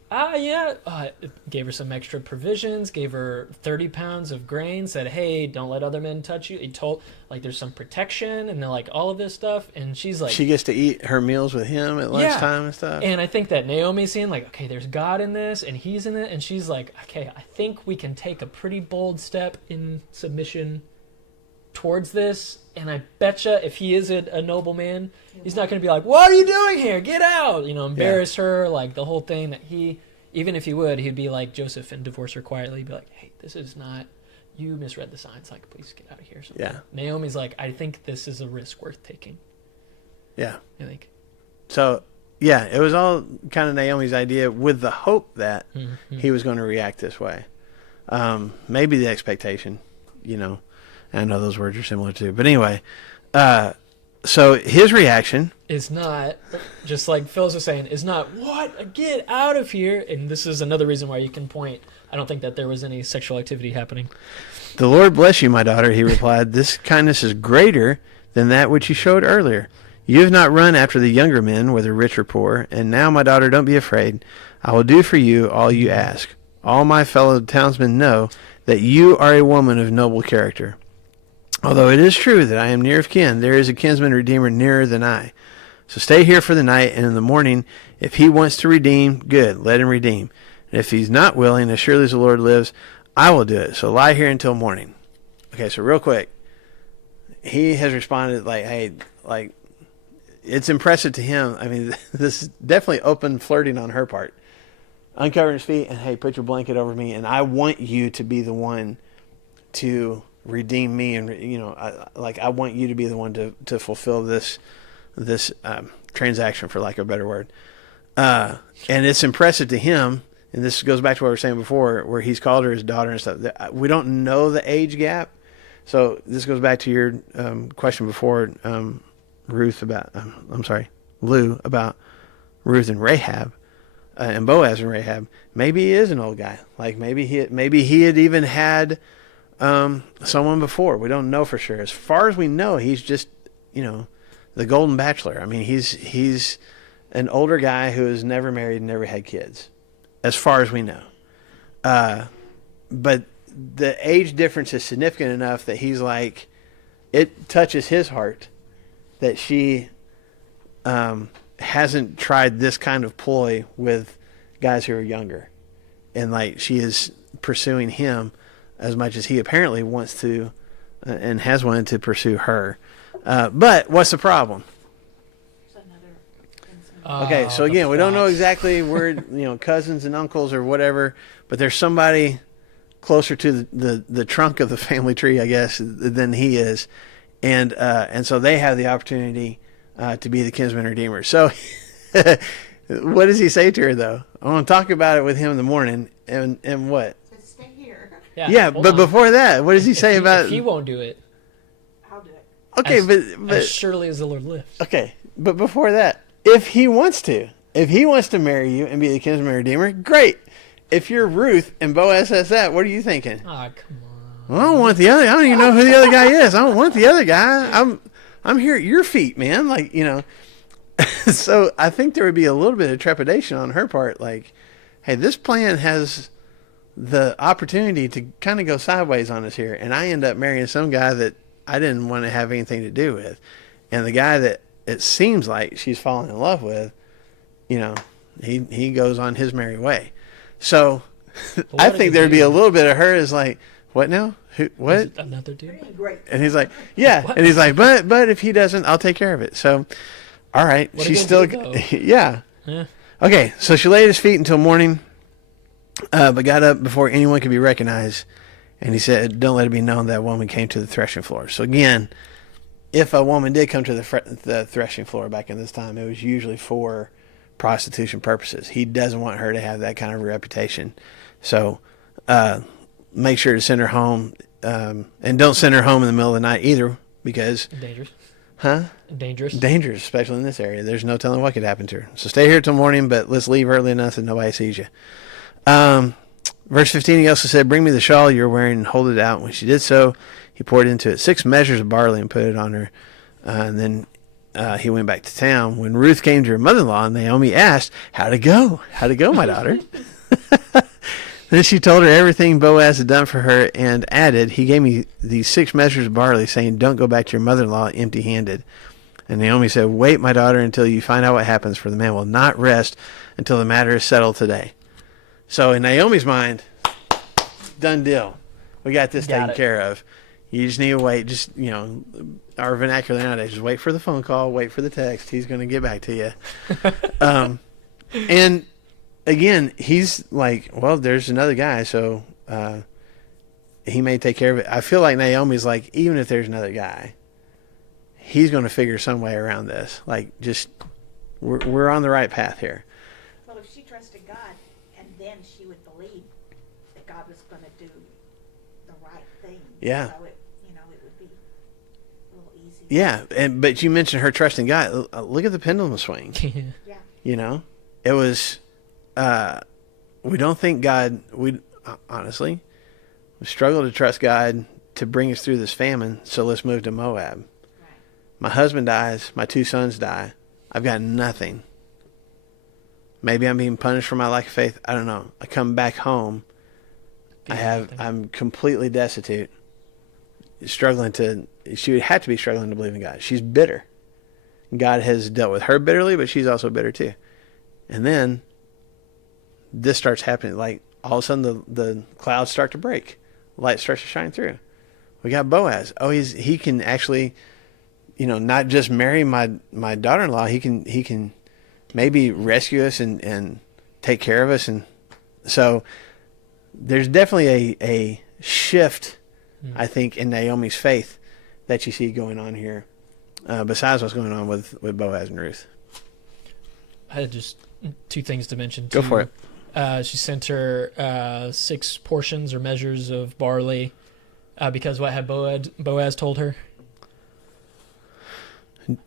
gave her some extra provisions, gave her 30 pounds of grain, said, hey, don't let other men touch you. He told, like, there's some protection and then, like, all of this stuff. And she's like, she gets to eat her meals with him at lunchtime and stuff. And I think that Naomi's seeing, like, okay, there's God in this and he's in it. And she's like, okay, I think we can take a pretty bold step in submission towards this. And I betcha if he is a noble man, he's not going to be like, what are you doing here? Get out! Embarrass her, like the whole thing that even if he would, he'd be like Joseph and divorce her quietly. He'd be like, hey, this is not, you misread the signs. Like, please get out of here. Something. Yeah. Naomi's like, I think this is a risk worth taking. Yeah. I think. So, yeah, it was all kind of Naomi's idea with the hope that he was going to react this way. Maybe the expectation, I know those words are similar too. But anyway, So his reaction, Is not, just like Phyllis was saying, is not, what? Get out of here. And this is another reason why you can point. I don't think that there was any sexual activity happening. "The Lord bless you, my daughter," he replied. "This kindness is greater than that which you showed earlier. You have not run after the younger men, whether rich or poor. And now, my daughter, don't be afraid. I will do for you all you ask. All my fellow townsmen know that you are a woman of noble character. Although it is true that I am near of kin, there is a kinsman redeemer nearer than I. So stay here for the night, and in the morning, if he wants to redeem, good, let him redeem. And if he's not willing, as surely as the Lord lives, I will do it. So lie here until morning." Okay, so real quick, he has responded like, hey, like, it's impressive to him. I mean, this is definitely open flirting on her part. Uncovering his feet and, hey, put your blanket over me, and I want you to be the one to redeem me, and I want you to be the one to fulfill this transaction, for lack of a better word. And it's impressive to him, and this goes back to what we were saying before, where he's called her his daughter and stuff. We don't know the age gap, so this goes back to your question before, Ruth about Lou, about Ruth and Rahab, and Boaz and Rahab. Maybe he is an old guy. Like maybe he had even had someone before. We don't know for sure. As far as we know, he's just the golden bachelor. I mean, he's an older guy who has never married and never had kids, as far as we know. But the age difference is significant enough that he's like, it touches his heart that she hasn't tried this kind of ploy with guys who are younger. And like she is pursuing him as much as he apparently wants to and has wanted to pursue her. But what's the problem? Okay, so again, we don't know exactly where, cousins and uncles or whatever, but there's somebody closer to the trunk of the family tree, I guess, than he is. And so they have the opportunity to be the kinsman redeemer. So what does he say to her, though? I want to talk about it with him in the morning. And what? Just stay here. Yeah, but before that, what does he say about... If he won't do it. I'll do it. Okay, but as surely as the Lord lives. Okay, but before that, if he wants to marry you and be the kinsman redeemer, great. If you're Ruth and Boaz says that, what are you thinking? Ah, come on. Well, I don't want the other. I don't even know who the other guy is. I don't want the other guy. I'm here at your feet, man. Like, So I think there would be a little bit of trepidation on her part. Like, hey, this plan has the opportunity to kind of go sideways on us here, and I end up marrying some guy that I didn't want to have anything to do with, and the guy that it seems like she's falling in love with, he goes on his merry way. So I think there'd be a little bit of her is like, what now? Who? What? Another dude? Great. And he's like, yeah. And he's like, but if he doesn't, I'll take care of it. So, all right. What She's a still, good dude, though. yeah. Yeah. Okay. So she laid at his feet until morning, but got up before anyone could be recognized. And he said, don't let it be known that woman came to the threshing floor. So again, if a woman did come to the threshing floor back in this time, it was usually for prostitution purposes. He doesn't want her to have that kind of reputation. So make sure to send her home. And don't send her home in the middle of the night either, because... Dangerous. Huh? Dangerous. Dangerous, especially in this area. There's no telling what could happen to her. So stay here till morning, but let's leave early enough that nobody sees you. Verse 15, he also said, bring me the shawl you're wearing and hold it out. When she did so, he poured into it 6 measures of barley and put it on her. And then he went back to town. When Ruth came to her mother-in-law, Naomi asked, how'd it go? How'd it go, my daughter? Then she told her everything Boaz had done for her and added, he gave me these 6 measures of barley, saying, don't go back to your mother-in-law empty-handed. And Naomi said, wait, my daughter, until you find out what happens, for the man will not rest until the matter is settled today. So in Naomi's mind, done deal. We got this taken care of. You just need to wait. Just, our vernacular nowadays, just wait for the phone call, wait for the text. He's going to get back to you. And again, he's like, well, there's another guy, so he may take care of it. I feel like Naomi's like, even if there's another guy, he's going to figure some way around this. Like, just, we're on the right path here. Well, if she trusted God, and then she would believe that God was going to do the right thing. Yeah. So it would be a little easy. Yeah, but you mentioned her trusting God. Look at the pendulum swing. Yeah. You know, it was. We don't think God. We honestly, we struggle to trust God to bring us through this famine. So let's move to Moab. Right. My husband dies. My 2 sons die. I've got nothing. Maybe I'm being punished for my lack of faith. I don't know. I come back home. I'm completely destitute. She would have to be struggling to believe in God. She's bitter. God has dealt with her bitterly, but she's also bitter too. And then this starts happening. Like all of a sudden the clouds start to break. Light starts to shine through. We got Boaz. Oh, he can actually, not just marry my daughter-in-law. He can maybe rescue us and take care of us. And so there's definitely a shift, I think, in Naomi's faith that you see going on here, besides what's going on with Boaz and Ruth. I had just 2 things to mention. Go for it. She sent her 6 portions or measures of barley because what had Boaz told her?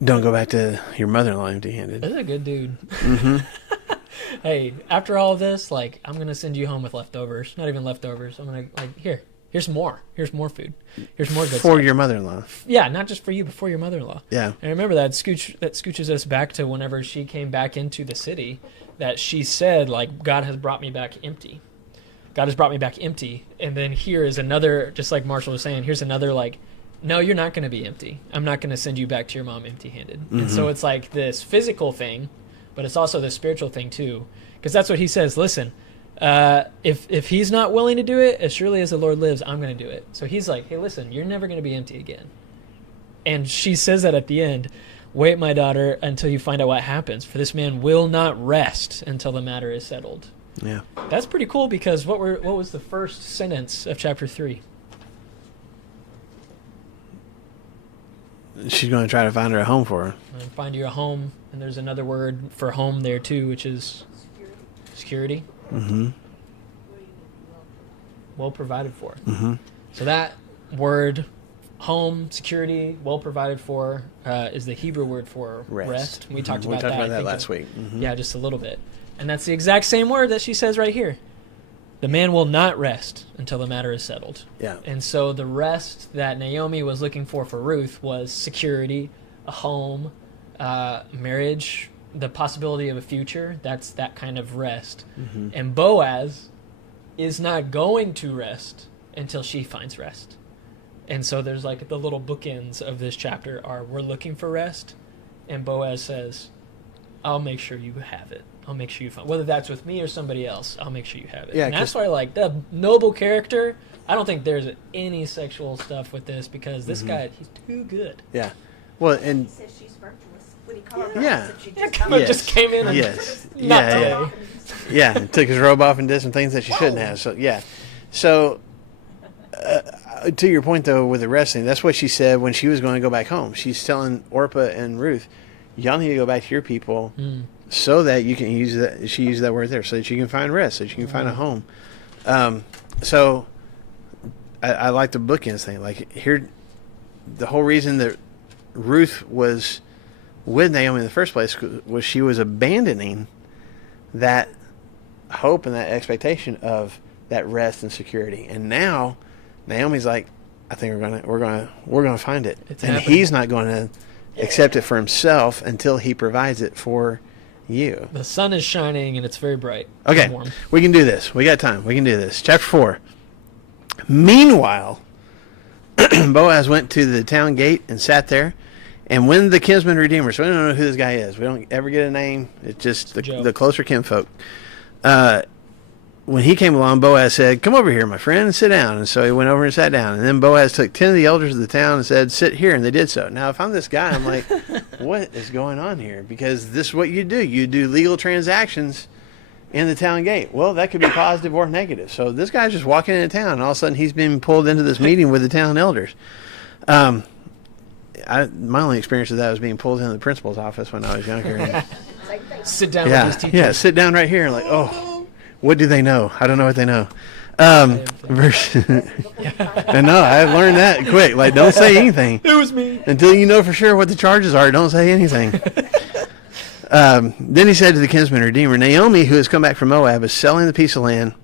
Don't go back to your mother-in-law empty-handed. That's a good dude. Mm-hmm. Hey, after all of this, I'm going to send you home with leftovers. Not even leftovers. I'm going to, here's more. Here's more food. Here's more good For stuff. your mother-in-law. Yeah, not just for you, but for your mother-in-law. Yeah. And remember that scooches us back to whenever she came back into the city, that she said, God has brought me back empty. God has brought me back empty. And then here is another, just like Marshall was saying, here's another, no, you're not going to be empty. I'm not going to send you back to your mom empty-handed. Mm-hmm. And so it's like this physical thing, but it's also this spiritual thing too. Because that's what he says. Listen, if he's not willing to do it, as surely as the Lord lives, I'm going to do it. So he's like, hey, listen, you're never going to be empty again. And she says that at the end. Wait, my daughter, until you find out what happens. For this man will not rest until the matter is settled. Yeah. That's pretty cool because what was the first sentence of chapter 3? She's going to try to find her a home for her. And find you a home. And there's another word for home there too, which is security. Mm-hmm. Well provided for. Mm-hmm. So that word, home, security, well provided for, is the Hebrew word for rest. We talked about that last week. Mm-hmm. Yeah, just a little bit. And that's the exact same word that she says right here. The man will not rest until the matter is settled. Yeah. And so the rest that Naomi was looking for Ruth was security, a home, marriage, the possibility of a future. That's that kind of rest. Mm-hmm. And Boaz is not going to rest until she finds rest. And so there's the little bookends of this chapter are we're looking for rest, and Boaz says, I'll make sure you have it. I'll make sure you find, whether that's with me or somebody else, I'll make sure you have it. Yeah, and that's why the noble character, I don't think there's any sexual stuff with this because this guy, he's too good. Yeah. Well, He and says she's virtuous. When he called her Yeah. virtuous, she Yeah, just kind of Yes. just came in and yes. not Yeah, today. yeah. Took his robe off and did some things that she shouldn't have. So, yeah. So, to your point, though, with the wrestling, that's what she said when she was going to go back home. She's telling Orpah and Ruth, y'all need to go back to your people so that you can use that. She used that word there, so that you can find rest, so that you can find a home. So, I like the bookends thing. Here, the whole reason that Ruth was with Naomi in the first place was she was abandoning that hope and that expectation of that rest and security. And now Naomi's like, I think we're gonna find it. It's and happening. he's not going to accept it for himself until he provides it for you. The sun is shining and it's very bright. Okay, And warm. we can do this. We got time. We can do this. Chapter 4. Meanwhile, Boaz went to the town gate and sat there. And when the kinsman redeemer, so we don't know who this guy is. We don't ever get a name. It's just the closer kinfolk. When he came along, Boaz said, come over here, my friend, and sit down. And so he went over and sat down. And then Boaz took 10 of the elders of the town and said, sit here. And they did so. Now, if I'm this guy, I'm like, what is going on here? Because this is what you do. You do legal transactions in the town gate. Well, that could be positive or negative. So this guy's just walking into town, and all of a sudden he's been pulled into this meeting with the town elders. My only experience of that was being pulled into the principal's office when I was younger. And, Sit down with his teacher. yeah, sit down right here. Like, oh, what do they know? I don't know what they know. Verse. I know. I learned that quick. Like, don't say anything. It was me. Until you know for sure what the charges are, don't say anything. Then he said to the kinsman redeemer, Naomi, who has come back from Moab, is selling the piece of land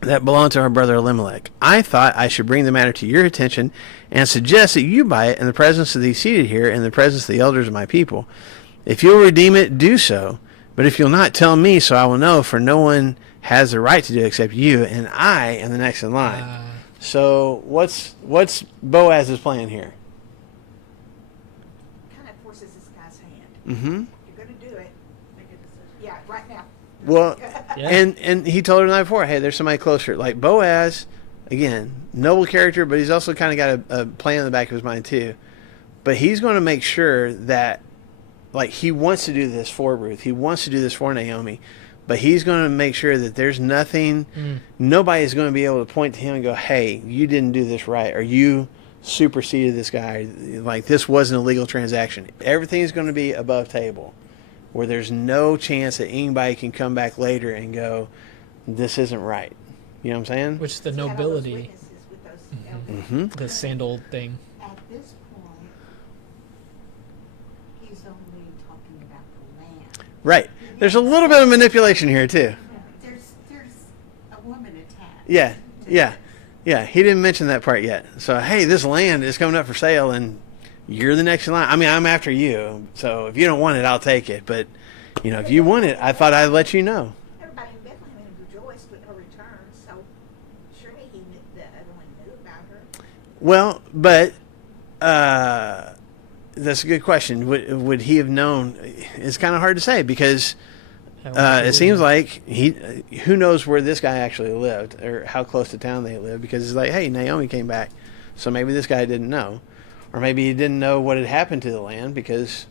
that belonged to our brother Elimelech. I thought I should bring the matter to your attention and suggest that you buy it in the presence of these seated here, in the presence of the elders of my people. If you'll redeem it, do so. But if you'll not, tell me, so I will know, for no one has the right to do it except you, and I am the next in line. So what's Boaz's plan here? Kind of forces this guy's hand. Mm-hmm. You're going to do it. Make a decision. Yeah, right now. Well, Yeah. and he told her the night before, hey, there's somebody closer. Like Boaz, again, noble character, but he's also kind of got a plan in the back of his mind too. But he's going to make sure that, like, he wants to do this for Ruth. He wants to do this for Naomi. But he's going to make sure that there's nothing, nobody is going to be able to point to him and go, hey, you didn't do this right, or you superseded this guy. Like, this wasn't a legal transaction. Everything is going to be above table, where there's no chance that anybody can come back later and go, this isn't right. You know what I'm saying? Which the He's got all those nobility, witnesses with those elders. Mm-hmm. the sandal thing. At this point, he's only talking about the land. Right. There's a little bit of manipulation here, too. There's a woman attached. Yeah, yeah, yeah. He didn't mention that part yet. So, hey, this land is coming up for sale, and you're the next in line. I mean, I'm after you. So if you don't want it, I'll take it. But, you know, if you want it, I thought I'd let you know. Everybody in Bethlehem rejoiced with her return, so surely he knew, the other one knew about her. Well, but that's a good question. Would he have known? It's kind of hard to say because it seems like who knows where this guy actually lived or how close to town they lived, because it's like, hey, Naomi came back. So maybe this guy didn't know. Or maybe he didn't know what had happened to the land because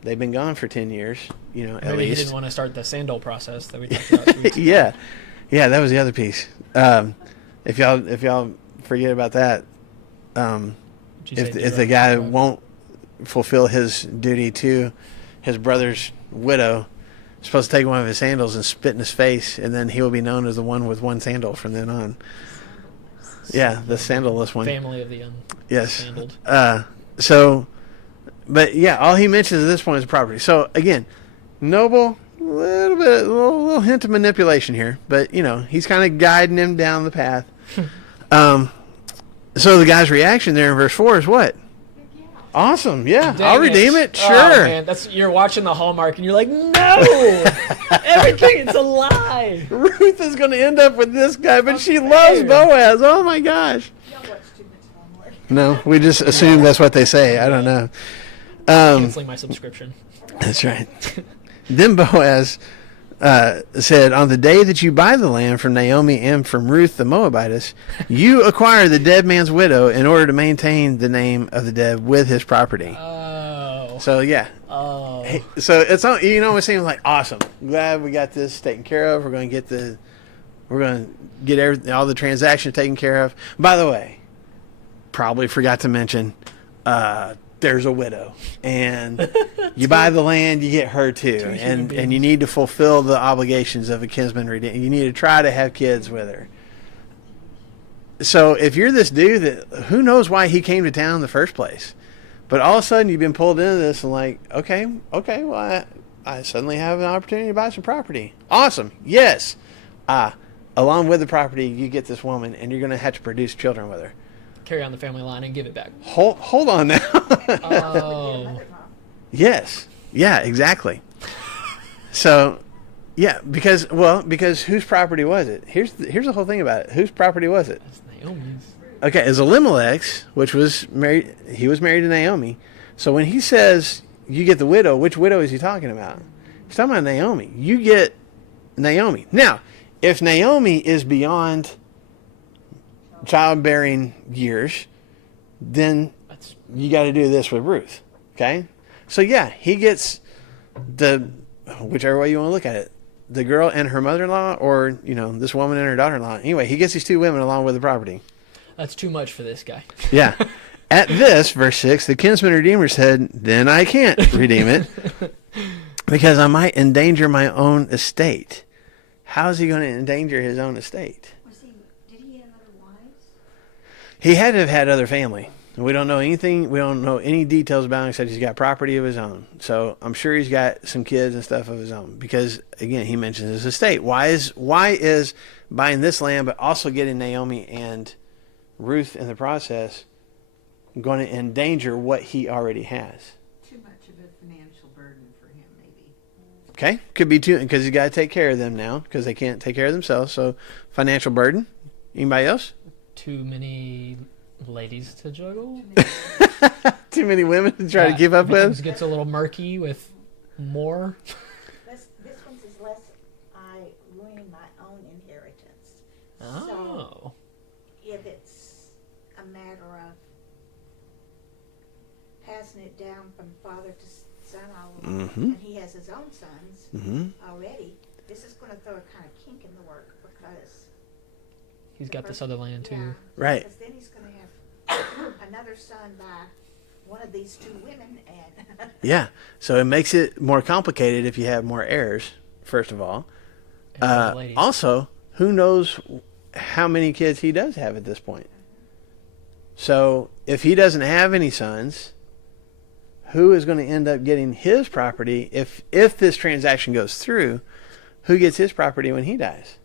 they've been gone for 10 years, you know, at Maybe he least. didn't want to start the sandal process that we talked about 2 weeks ago. Yeah. Yeah, that was the other piece. If y'all forget about that, Did you say if the guy won't fulfill his duty to his brother's widow, supposed to take one of his sandals and spit in his face, and then he will be known as the one with one sandal from then on. Yeah, the sandalless one. family of the Yes. unsandaled. So, but yeah, all he mentions at this point is property. So again, noble, little hint of manipulation here, but you know, he's kind of guiding him down the path. So the guy's reaction there in verse 4 is what? Awesome, yeah, Dang I'll redeem it. Sure. Oh, man, you're watching the Hallmark and you're like, no, everything is a lie. Ruth is going to end up with this guy, but she Unfair. loves Boaz. Oh my gosh. Y'all watch too much Hallmark. No, we just assume that's what they say. I don't know. Canceling my subscription. That's right. Then Boaz said, on the day that you buy the land from Naomi and from Ruth the Moabitess, you acquire the dead man's widow in order to maintain the name of the dead with his property. Oh. So, yeah. Oh. Hey, so it's all, you know, it seems like awesome. Glad we got this taken care of. We're going to get all the transactions taken care of. By the way, probably forgot to mention, there's a widow, and you buy the land, you get her too, and you need to fulfill the obligations of a kinsman redeemer. You need to try to have kids with her. So if you're this dude that who knows why he came to town in the first place, but all of a sudden you've been pulled into this and like, okay, well I suddenly have an opportunity to buy some property. Awesome, yes. Along with the property, you get this woman, and you're going to have to produce children with her. Carry on the family line and give it back. Hold on now. Oh. Yes. Yeah, exactly. So, yeah, because whose property was it? Here's the whole thing about it. Whose property was it? That's Naomi's. Okay, it's Elimelech's, which was married. He was married to Naomi. So when he says you get the widow, which widow is he talking about? He's talking about Naomi. You get Naomi. Now, if Naomi is beyond childbearing years, then you got to do this with Ruth. Okay? So yeah, he gets whichever way you want to look at it, the girl and her mother-in-law, or, you know, this woman and her daughter-in-law. Anyway, he gets these two women along with the property. That's too much for this guy. Yeah. At this, verse 6, the kinsman redeemer said, then I can't redeem it because I might endanger my own estate. How is he going to endanger his own estate? Was he, did He had to have had other family. We don't know anything. We don't know any details about him except he's got property of his own. So I'm sure he's got some kids and stuff of his own. Because again, he mentions his estate. Why is buying this land but also getting Naomi and Ruth in the process going to endanger what he already has? Too much of a financial burden for him, maybe. Okay, could be too, because he's got to take care of them now because they can't take care of themselves. So financial burden. Anybody else? Too many ladies to juggle. Too many women to try to keep up Becomes- with. Gets a little murky with more. This one says, lest I ruin my own inheritance. So Oh. if it's a matter of passing it down from father to son all along, Mhm. and he has his own sons Mm-hmm. already, this is going to throw a kind of kink in the work because He's got this other land too. yeah, Right. because then he's going to have another son by one of these two women, and Yeah. So it makes it more complicated if you have more heirs, first of all. And other ladies. Also, who knows how many kids he does have at this point? So if he doesn't have any sons, who is going to end up getting his property if this transaction goes through? Who gets his property when he dies?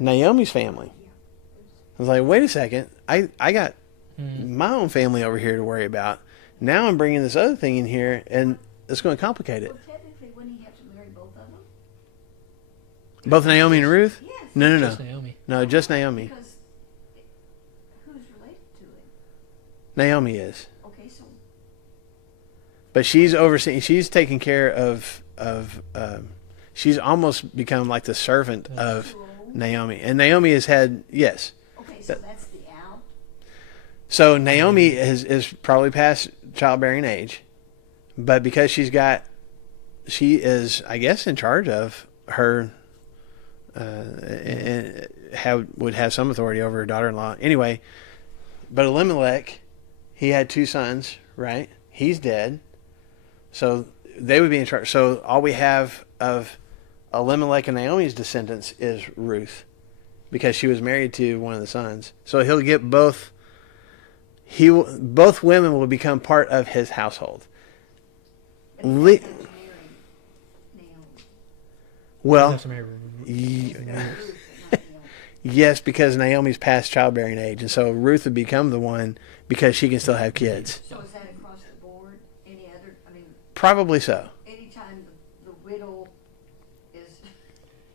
Naomi's family. I was like, wait a second. I got my own family over here to worry about. Now I'm bringing this other thing in here, and it's going to complicate it. Well, technically, wouldn't he have to marry both of them? Both Naomi and Ruth? Yes. No. Just Naomi. No, just Naomi. Because who's related to him? Naomi is. Okay, so But she's overseeing, she's taking care of she's almost become like the servant of Naomi. And Naomi has had, yes. okay, so that's the Al. So Naomi is probably past childbearing age, but because she is, I guess, in charge of her, and would have some authority over her daughter-in-law. Anyway, but Elimelech, he had two sons, right? He's dead. So they would be in charge. So all we have of Elimelech and Naomi's descendants is Ruth, because she was married to one of the sons. So he'll get both. Both women will become part of his household. But he doesn't have to marry Naomi. Well, Have to marry ye- Ruth, but not Naomi. yes, because Naomi's past childbearing age, and so Ruth would become the one because she can still have kids. So is that across the board? Any other, I mean, Probably so. anytime the widow is,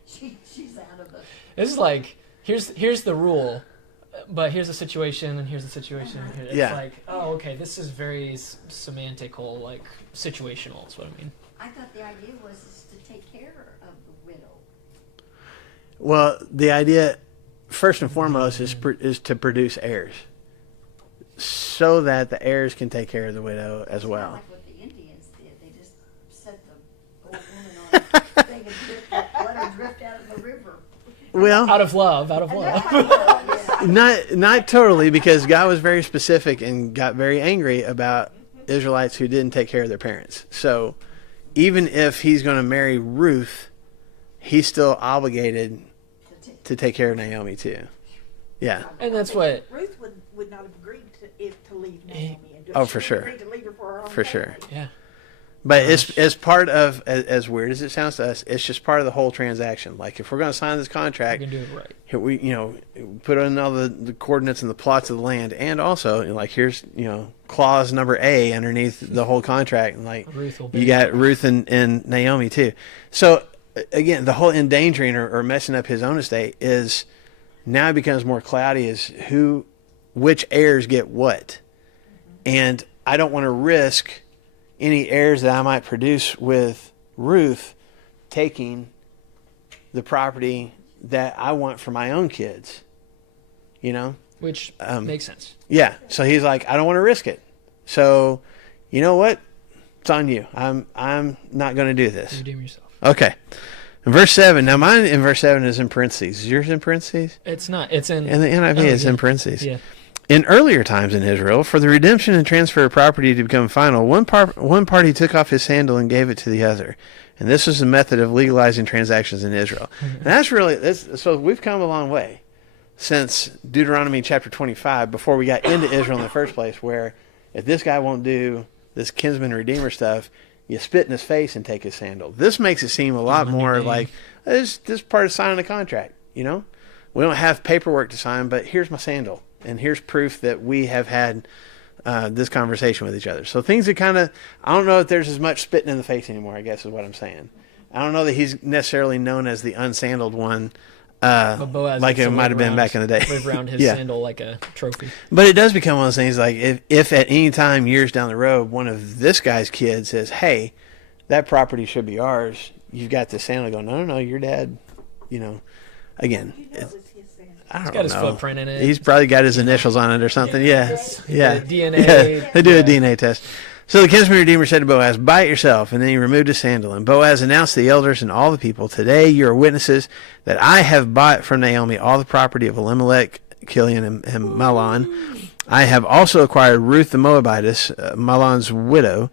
she's out of the, This is like here's the rule, but here's the situation and here's the situation. And it's Yeah. like, oh, okay, this is very semantical, like situational. Is what I mean. I thought the idea was is to take care of the widow. Well, the idea, first and foremost, is to produce heirs, so that the heirs can take care of the widow as It's not well. like what the Indians did. They just set the old woman on a thing and let her drift out of the river. Well, Out of love. Yeah. not totally, because God was very specific and got very angry about Israelites who didn't take care of their parents. So even if he's going to marry Ruth, he's still obligated to take care of Naomi too. Yeah. And that's what. Ruth would not have agreed to leave Naomi. And do it. Oh, She for would sure. agreed to leave her for her own For sure. family. Yeah. But it's part of, as weird as it sounds to us, it's just part of the whole transaction. Like, if we're going to sign this You contract, can do it right. here we put in all the coordinates and the plots of the land, and also like here's clause number A underneath the whole contract, and like Ruth will be. you got Ruth and Naomi too. So again, the whole endangering or messing up his own estate is now it becomes more cloudy as which heirs get what, and I don't want to risk any heirs that I might produce with Ruth taking the property that I want for my own kids, Which makes sense. Yeah. So he's like, I don't want to risk it. So, you know what? It's on you. I'm not going to do this. Redeem yourself. Okay. In verse 7. Now mine in verse 7 is in parentheses. Is yours in parentheses? It's not. It's in. And the NIV Oh, is yeah. in parentheses. Yeah. In earlier times in Israel, for the redemption and transfer of property to become final, one party took off his sandal and gave it to the other. And this was the method of legalizing transactions in Israel. And that's so we've come a long way. since Deuteronomy chapter 25, before we got into Israel in the first place, where if this guy won't do this kinsman redeemer stuff, you spit in his face and take his sandal. This makes it seem a lot more like this part of signing a contract. You know, we don't have paperwork to sign, but here's my sandal, and here's proof that we have had this conversation with each other. So things are kind of, I don't know if there's as much spitting in the face anymore, I guess is what I'm saying. I don't know that he's necessarily known as the unsandaled one, But Boaz like gets it to might have been back in the day. Live around his Yeah. sandal like a trophy. But it does become one of those things like if at any time years down the road, one of this guy's kids says, hey, that property should be ours, you've got this sandal going, no, your dad, again, You know it was his sandal. I don't It's got his know. footprint in it. He's probably got his initials on it or something. Yeah. Yeah. The DNA. They do a Yeah. DNA test. So the kinsman redeemer said to Boaz, buy it yourself. And then he removed his sandal. And Boaz announced to the elders and all the people, today you are witnesses that I have bought from Naomi all the property of Elimelech, Kilian, and Mahlon. I have also acquired Ruth the Moabitess, Mahlon's widow,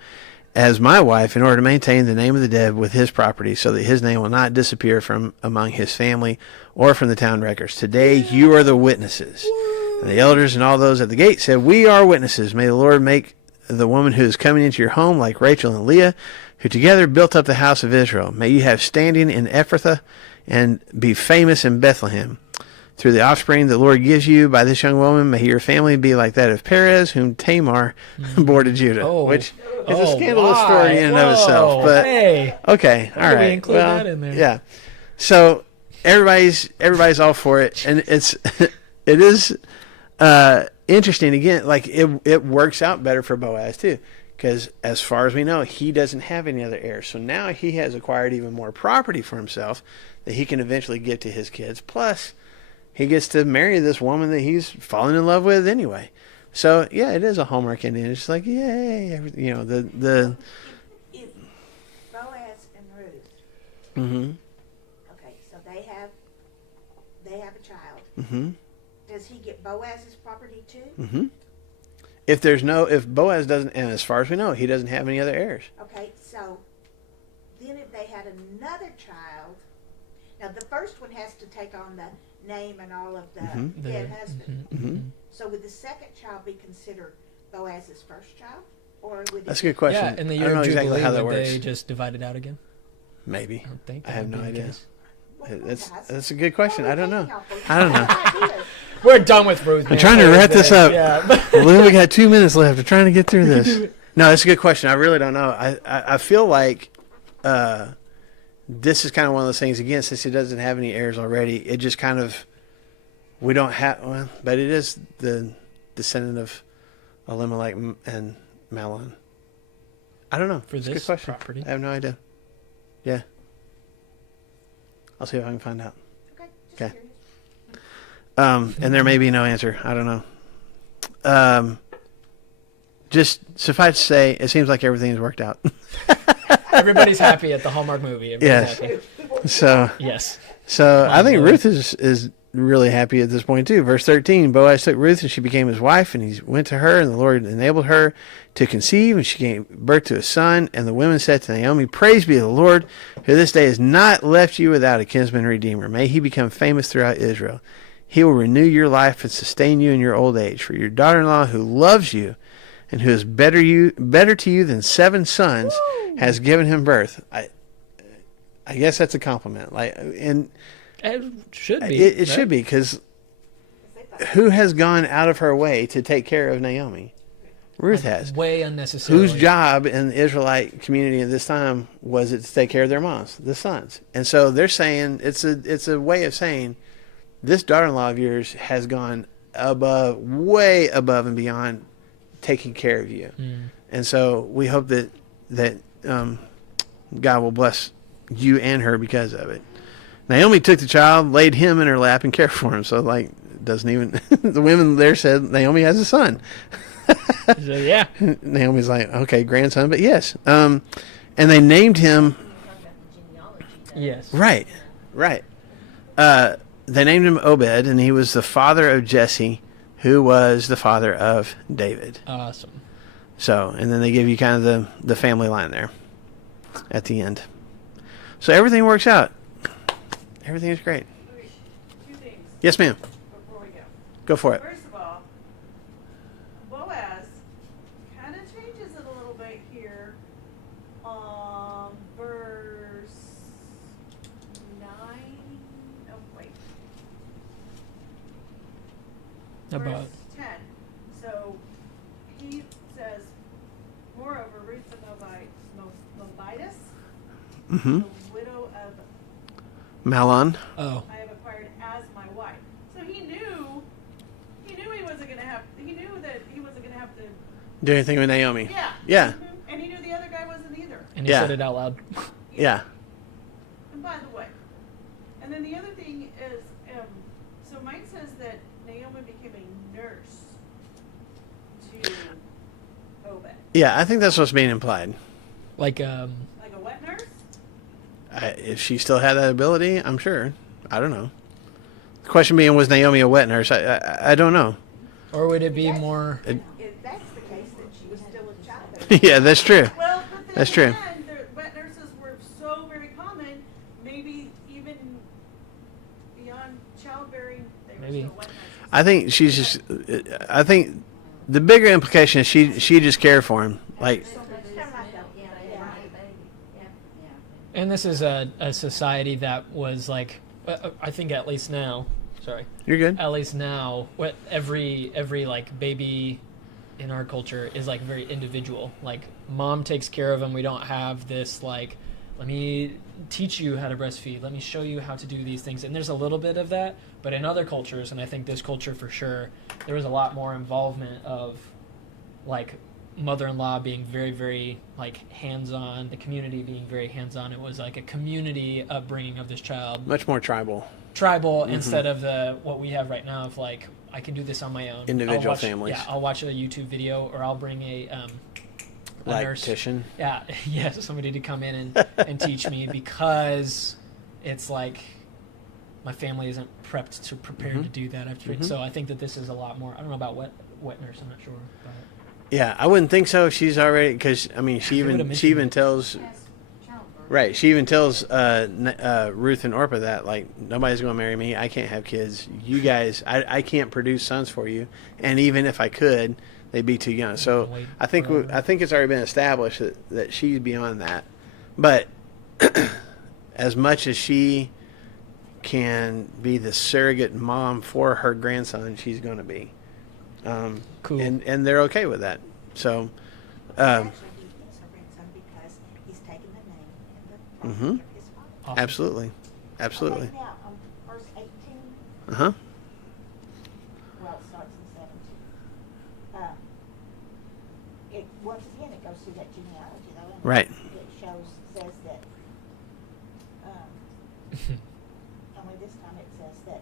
as my wife in order to maintain the name of the dead with his property so that his name will not disappear from among his family or from the town records. Today you are the witnesses. And the elders and all those at the gate said, we are witnesses. May the Lord make the woman who is coming into your home like Rachel and Leah, who together built up the house of Israel. May you have standing in Ephrathah and be famous in Bethlehem. Through the offspring the Lord gives you by this young woman, may your family be like that of Perez, whom Tamar bore to Judah. Which is a scandalous story in and of itself. But hey, okay, all Why did we right. include that in there? Yeah. So everybody's all for it, and it is interesting. Again, like it works out better for Boaz too, because as far as we know, he doesn't have any other heirs. So now he has acquired even more property for himself that he can eventually give to his kids. Plus, he gets to marry this woman that he's fallen in love with anyway. So yeah, it is a Hallmark ending. It's just like yay, the. If Boaz and Ruth, Mm-hmm. okay, so they have a child. Mm-hmm. Does he get Boaz's property too? Mm-hmm. If Boaz doesn't, and as far as we know, he doesn't have any other heirs. Okay, so then if they had another child, now the first one has to take on the name and all of the Mhm. dead husband. Mm-hmm. So would the second child be considered Boaz's first child, or would That's a it? good question. yeah, in the I year don't know of exactly Jubilee, how that would works. they just divide it out again? Maybe. I don't think I that have would no be the idea. case. That's a good question. I don't know. I don't know. We're done with Ruth. I'm trying to wrap this up. Yeah. Well, we got 2 minutes left. I'm trying to get through this. No, that's a good question. I really don't know. I feel like this is kind of one of those things, again, since he doesn't have any heirs already, it just kind of, we don't have, well, but it is the descendant of Elimelech and Mahlon. I don't know. For It's a this good question. property. I have no idea. Yeah. I'll see if I can find out. Okay, just Okay. curious. And there may be no answer. I don't know. Just suffice to say, it seems like everything's worked out. Everybody's happy at the Hallmark movie. Everybody's Yes. happy. So Yes. I think Boy. Ruth is really happy at this point too. Verse 13, Boaz took Ruth and she became his wife, and he went to her, and the Lord enabled her to conceive, and she gave birth to a son. And the women said to Naomi, praise be to the Lord, who this day has not left you without a kinsman redeemer. May he become famous throughout Israel. He will renew your life and sustain you in your old age. For your daughter-in-law, who loves you and who is better to you than 7 sons, has given him birth. I guess that's a compliment. And It should be. it right? should be, because who has gone out of her way to take care of Naomi? Ruth has. Way unnecessary. Whose job in the Israelite community at this time was it to take care of their moms, the sons? And so they're saying, it's a way of saying, this daughter-in-law of yours has gone way above and beyond taking care of you. And so we hope that God will bless you and her because of it. Naomi took the child, laid him in her lap, and cared for him. So, doesn't even the women there said Naomi has a son. So, yeah. Naomi's like, okay, grandson, but yes. And they named him. Yes. Right. They named him Obed, and he was the father of Jesse, who was the father of David. Awesome. So, and then they give you kind of the family line there at the end. So everything works out. Everything is great. Two things Yes, ma'am. before we Go for it. First of all, Boaz kind of changes it a little bit here. Verse 9. Oh, wait. About Verse 10. So he says, moreover, Ruth the Moabitess, Mm-hmm. the widow of Malon. oh I have acquired as my wife. So he knew he wasn't gonna have. He knew that he wasn't gonna have to. Do anything with Naomi. Yeah. Yeah. Mhm. And he knew the other guy wasn't either. and he Yeah. said it out loud. Yeah. And by the way, and then the other thing is, so mine says that Naomi became a nurse to Obed, Yeah, I think that's what's being implied. Like like a wet nurse. If she still had that ability, I'm sure. I don't know. The question being, was Naomi a wet nurse? I don't know. or would it be more? If that's the case, then she was still a child. Yeah, that's true. Well, but then That's true. again, the wet nurses were so very common. Maybe even beyond childbearing, they were Maybe. still wet nurses. I think she's just. I think the bigger implication is she just cared for him. Like, It's kind of like a- Yeah, they yeah. had a baby. Yeah. And this is a society that was like, I think at least now. Sorry. you're good. At least now, what every like baby in our culture is like very individual. Like mom takes care of them. We don't have this like, let me teach you how to breastfeed. Let me show you how to do these things. And there's a little bit of that, but in other cultures, and I think this culture for sure, there was a lot more involvement of like mother-in-law being very, very like hands-on, the community being very hands-on. It was like a community upbringing of this child. Much more tribal. Tribal instead of the what we have right now of like I can do this on my own. Individual I'll watch, families. Yeah, I'll watch a YouTube video or I'll bring a nurse. Lactation. Yeah, yes, somebody to come in and teach me because it's like my family isn't prepped to prepare to do that. So I think that this is a lot more. I don't know about wet nurse. I'm not sure. But Yeah, I wouldn't think so if she's already, because I mean, she They would've even mentioned it. tells, Has childbirth. right? She even tells Ruth and Orpah that like nobody's going to marry me. I can't have kids. You guys, I can't produce sons for you. And even if I could, they'd be too young. So Wait I think forever. I think it's already been established that she's beyond that. But as much as she can be the surrogate mom for her grandson, she's going to be. Cool. And they're okay with that. So, Actually, he is her grandson because he's taken the name and the property of his father. Awesome. absolutely, absolutely. Okay, now, verse 18, Uh huh. well, it starts in 17. Once again, it goes through that genealogy, though. And Right. It says that, only this time it says that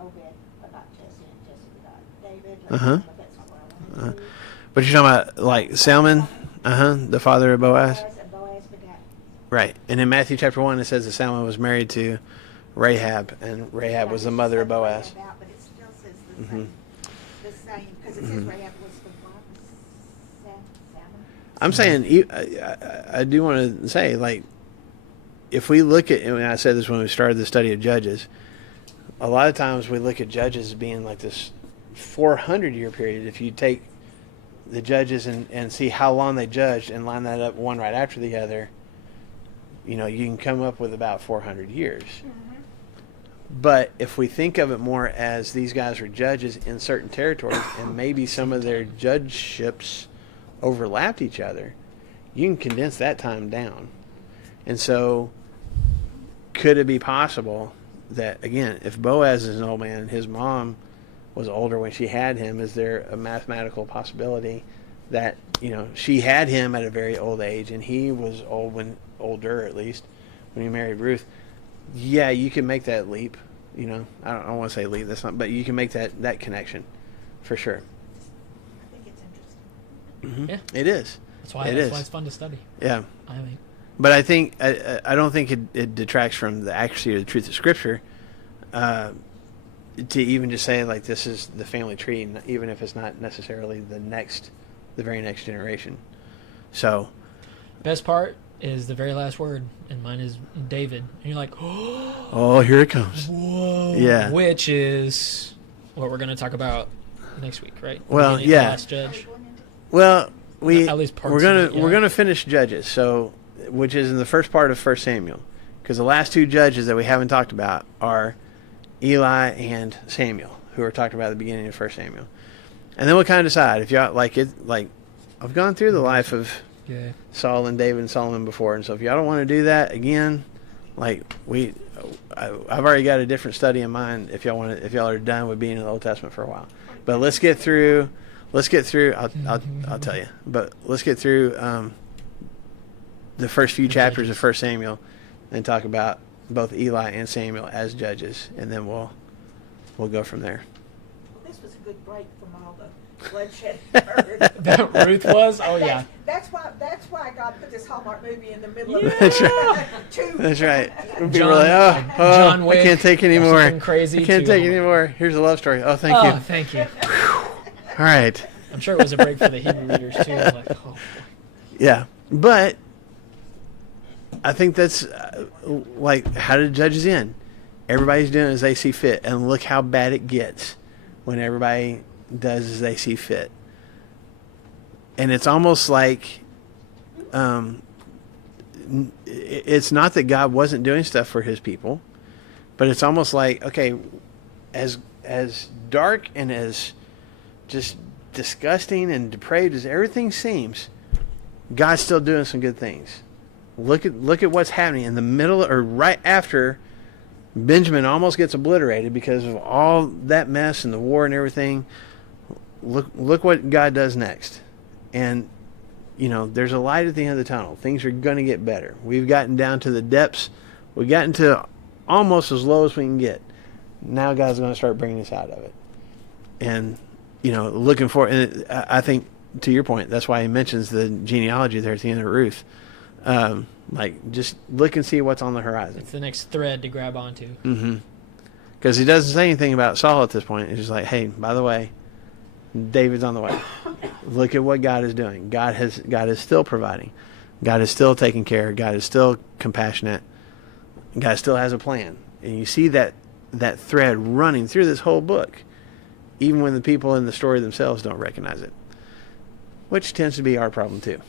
Obed begot Jesse and Jesse begot David. Uh-huh. But that's not what I wanted to do. But you're talking about like Salmon, the father of Boaz, Boaz and Boaz begat. right? And in Matthew chapter 1, it says that Salmon was married to Rahab, and Rahab was the mother of Boaz. About, but it still says Mhm. the same, because it says Rahab was the wife of Salmon. I'm saying, I do want to say, like, if we look at, and I said this when we started the study of Judges, a lot of times we look at Judges as being like this 400-year period. If you take the Judges and see how long they judged and line that up one right after the other, you can come up with about 400 years. But if we think of it more as these guys are judges in certain territories and maybe some of their judgeships overlapped each other, you can condense that time down. And so could it be possible that, again, if Boaz is an old man and his mom was older when she had him, is there a mathematical possibility that, she had him at a very old age and he was older at least, when he married Ruth? Yeah, you can make that leap. I don't want to say leap, that's not, but you can make that connection for sure. I think it's interesting. Yeah. It is. That's why It that's is. why it's fun to study. Yeah. I think. But I think I don't think it detracts from the accuracy or the truth of Scripture to even just say like this is the family tree, even if it's not necessarily the very next generation. So, Best part is the very last word, and mine is David. And you're like, oh, here it comes. whoa. Yeah. Which is what we're going to talk about next week, right? Well, Beginning of yeah. The Last Judge. Well, At least parts we're of gonna it, yeah. we're gonna finish Judges, so which is in the first part of 1 Samuel, because the last two judges that we haven't talked about are Eli and Samuel, who are talked about at the beginning of 1 Samuel, and then we'll kind of decide if y'all like it. Like I've gone through the life of Yeah. Saul and David and Solomon before, and so if y'all don't want to do that again, like I've already got a different study in mind. If y'all are done with being in the Old Testament for a while, but let's get through. I'll tell you, but let's get through the first few chapters of 1 Samuel and talk about both Eli and Samuel as judges, and then we'll go from there. Well, this was a good break from all the bloodshed heard. That Ruth was? Oh, yeah. That's why God put this Hallmark movie in the middle of Yeah. it. That's right. Two. That's right. People John- are like, John I Wick can't take or anymore. something crazy I can't to take Hallmark. anymore. Here's a love story. Oh, thank Oh, you. thank you. All right. I'm sure it was a break for the Hebrew readers, too. Like, oh, boy. Yeah, but I think that's like how did Judges end? Everybody's doing as they see fit, and look how bad it gets when everybody does as they see fit. And it's almost like it's not that God wasn't doing stuff for his people, but it's almost like, okay, as dark and as just disgusting and depraved as everything seems, God's still doing some good things. Look at what's happening in the middle or right after Benjamin almost gets obliterated because of all that mess and the war and everything. Look what God does next. And there's a light at the end of the tunnel. Things are going to get better. We've gotten down to the depths. We've gotten to almost as low as we can get. Now God's going to start bringing us out of it. And looking for, and I think to your point, that's why he mentions the genealogy there at the end of Ruth. Like, just look and see what's on the horizon. It's the next thread to grab onto. Mm-hmm. Because he doesn't say anything about Saul at this point. He's just like, hey, by the way, David's on the way. Look at what God is doing. God is still providing. God is still taking care. God is still compassionate. God still has a plan. And you see that thread running through this whole book, even when the people in the story themselves don't recognize it, which tends to be our problem too.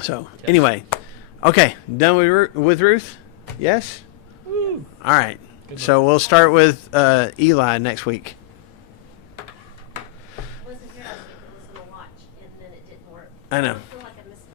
So anyway, okay, done with Ruth? Yes? Woo. All right. Good So we'll start with Eli next week. Wasn't here. I was going to watch, and then it didn't work. I know.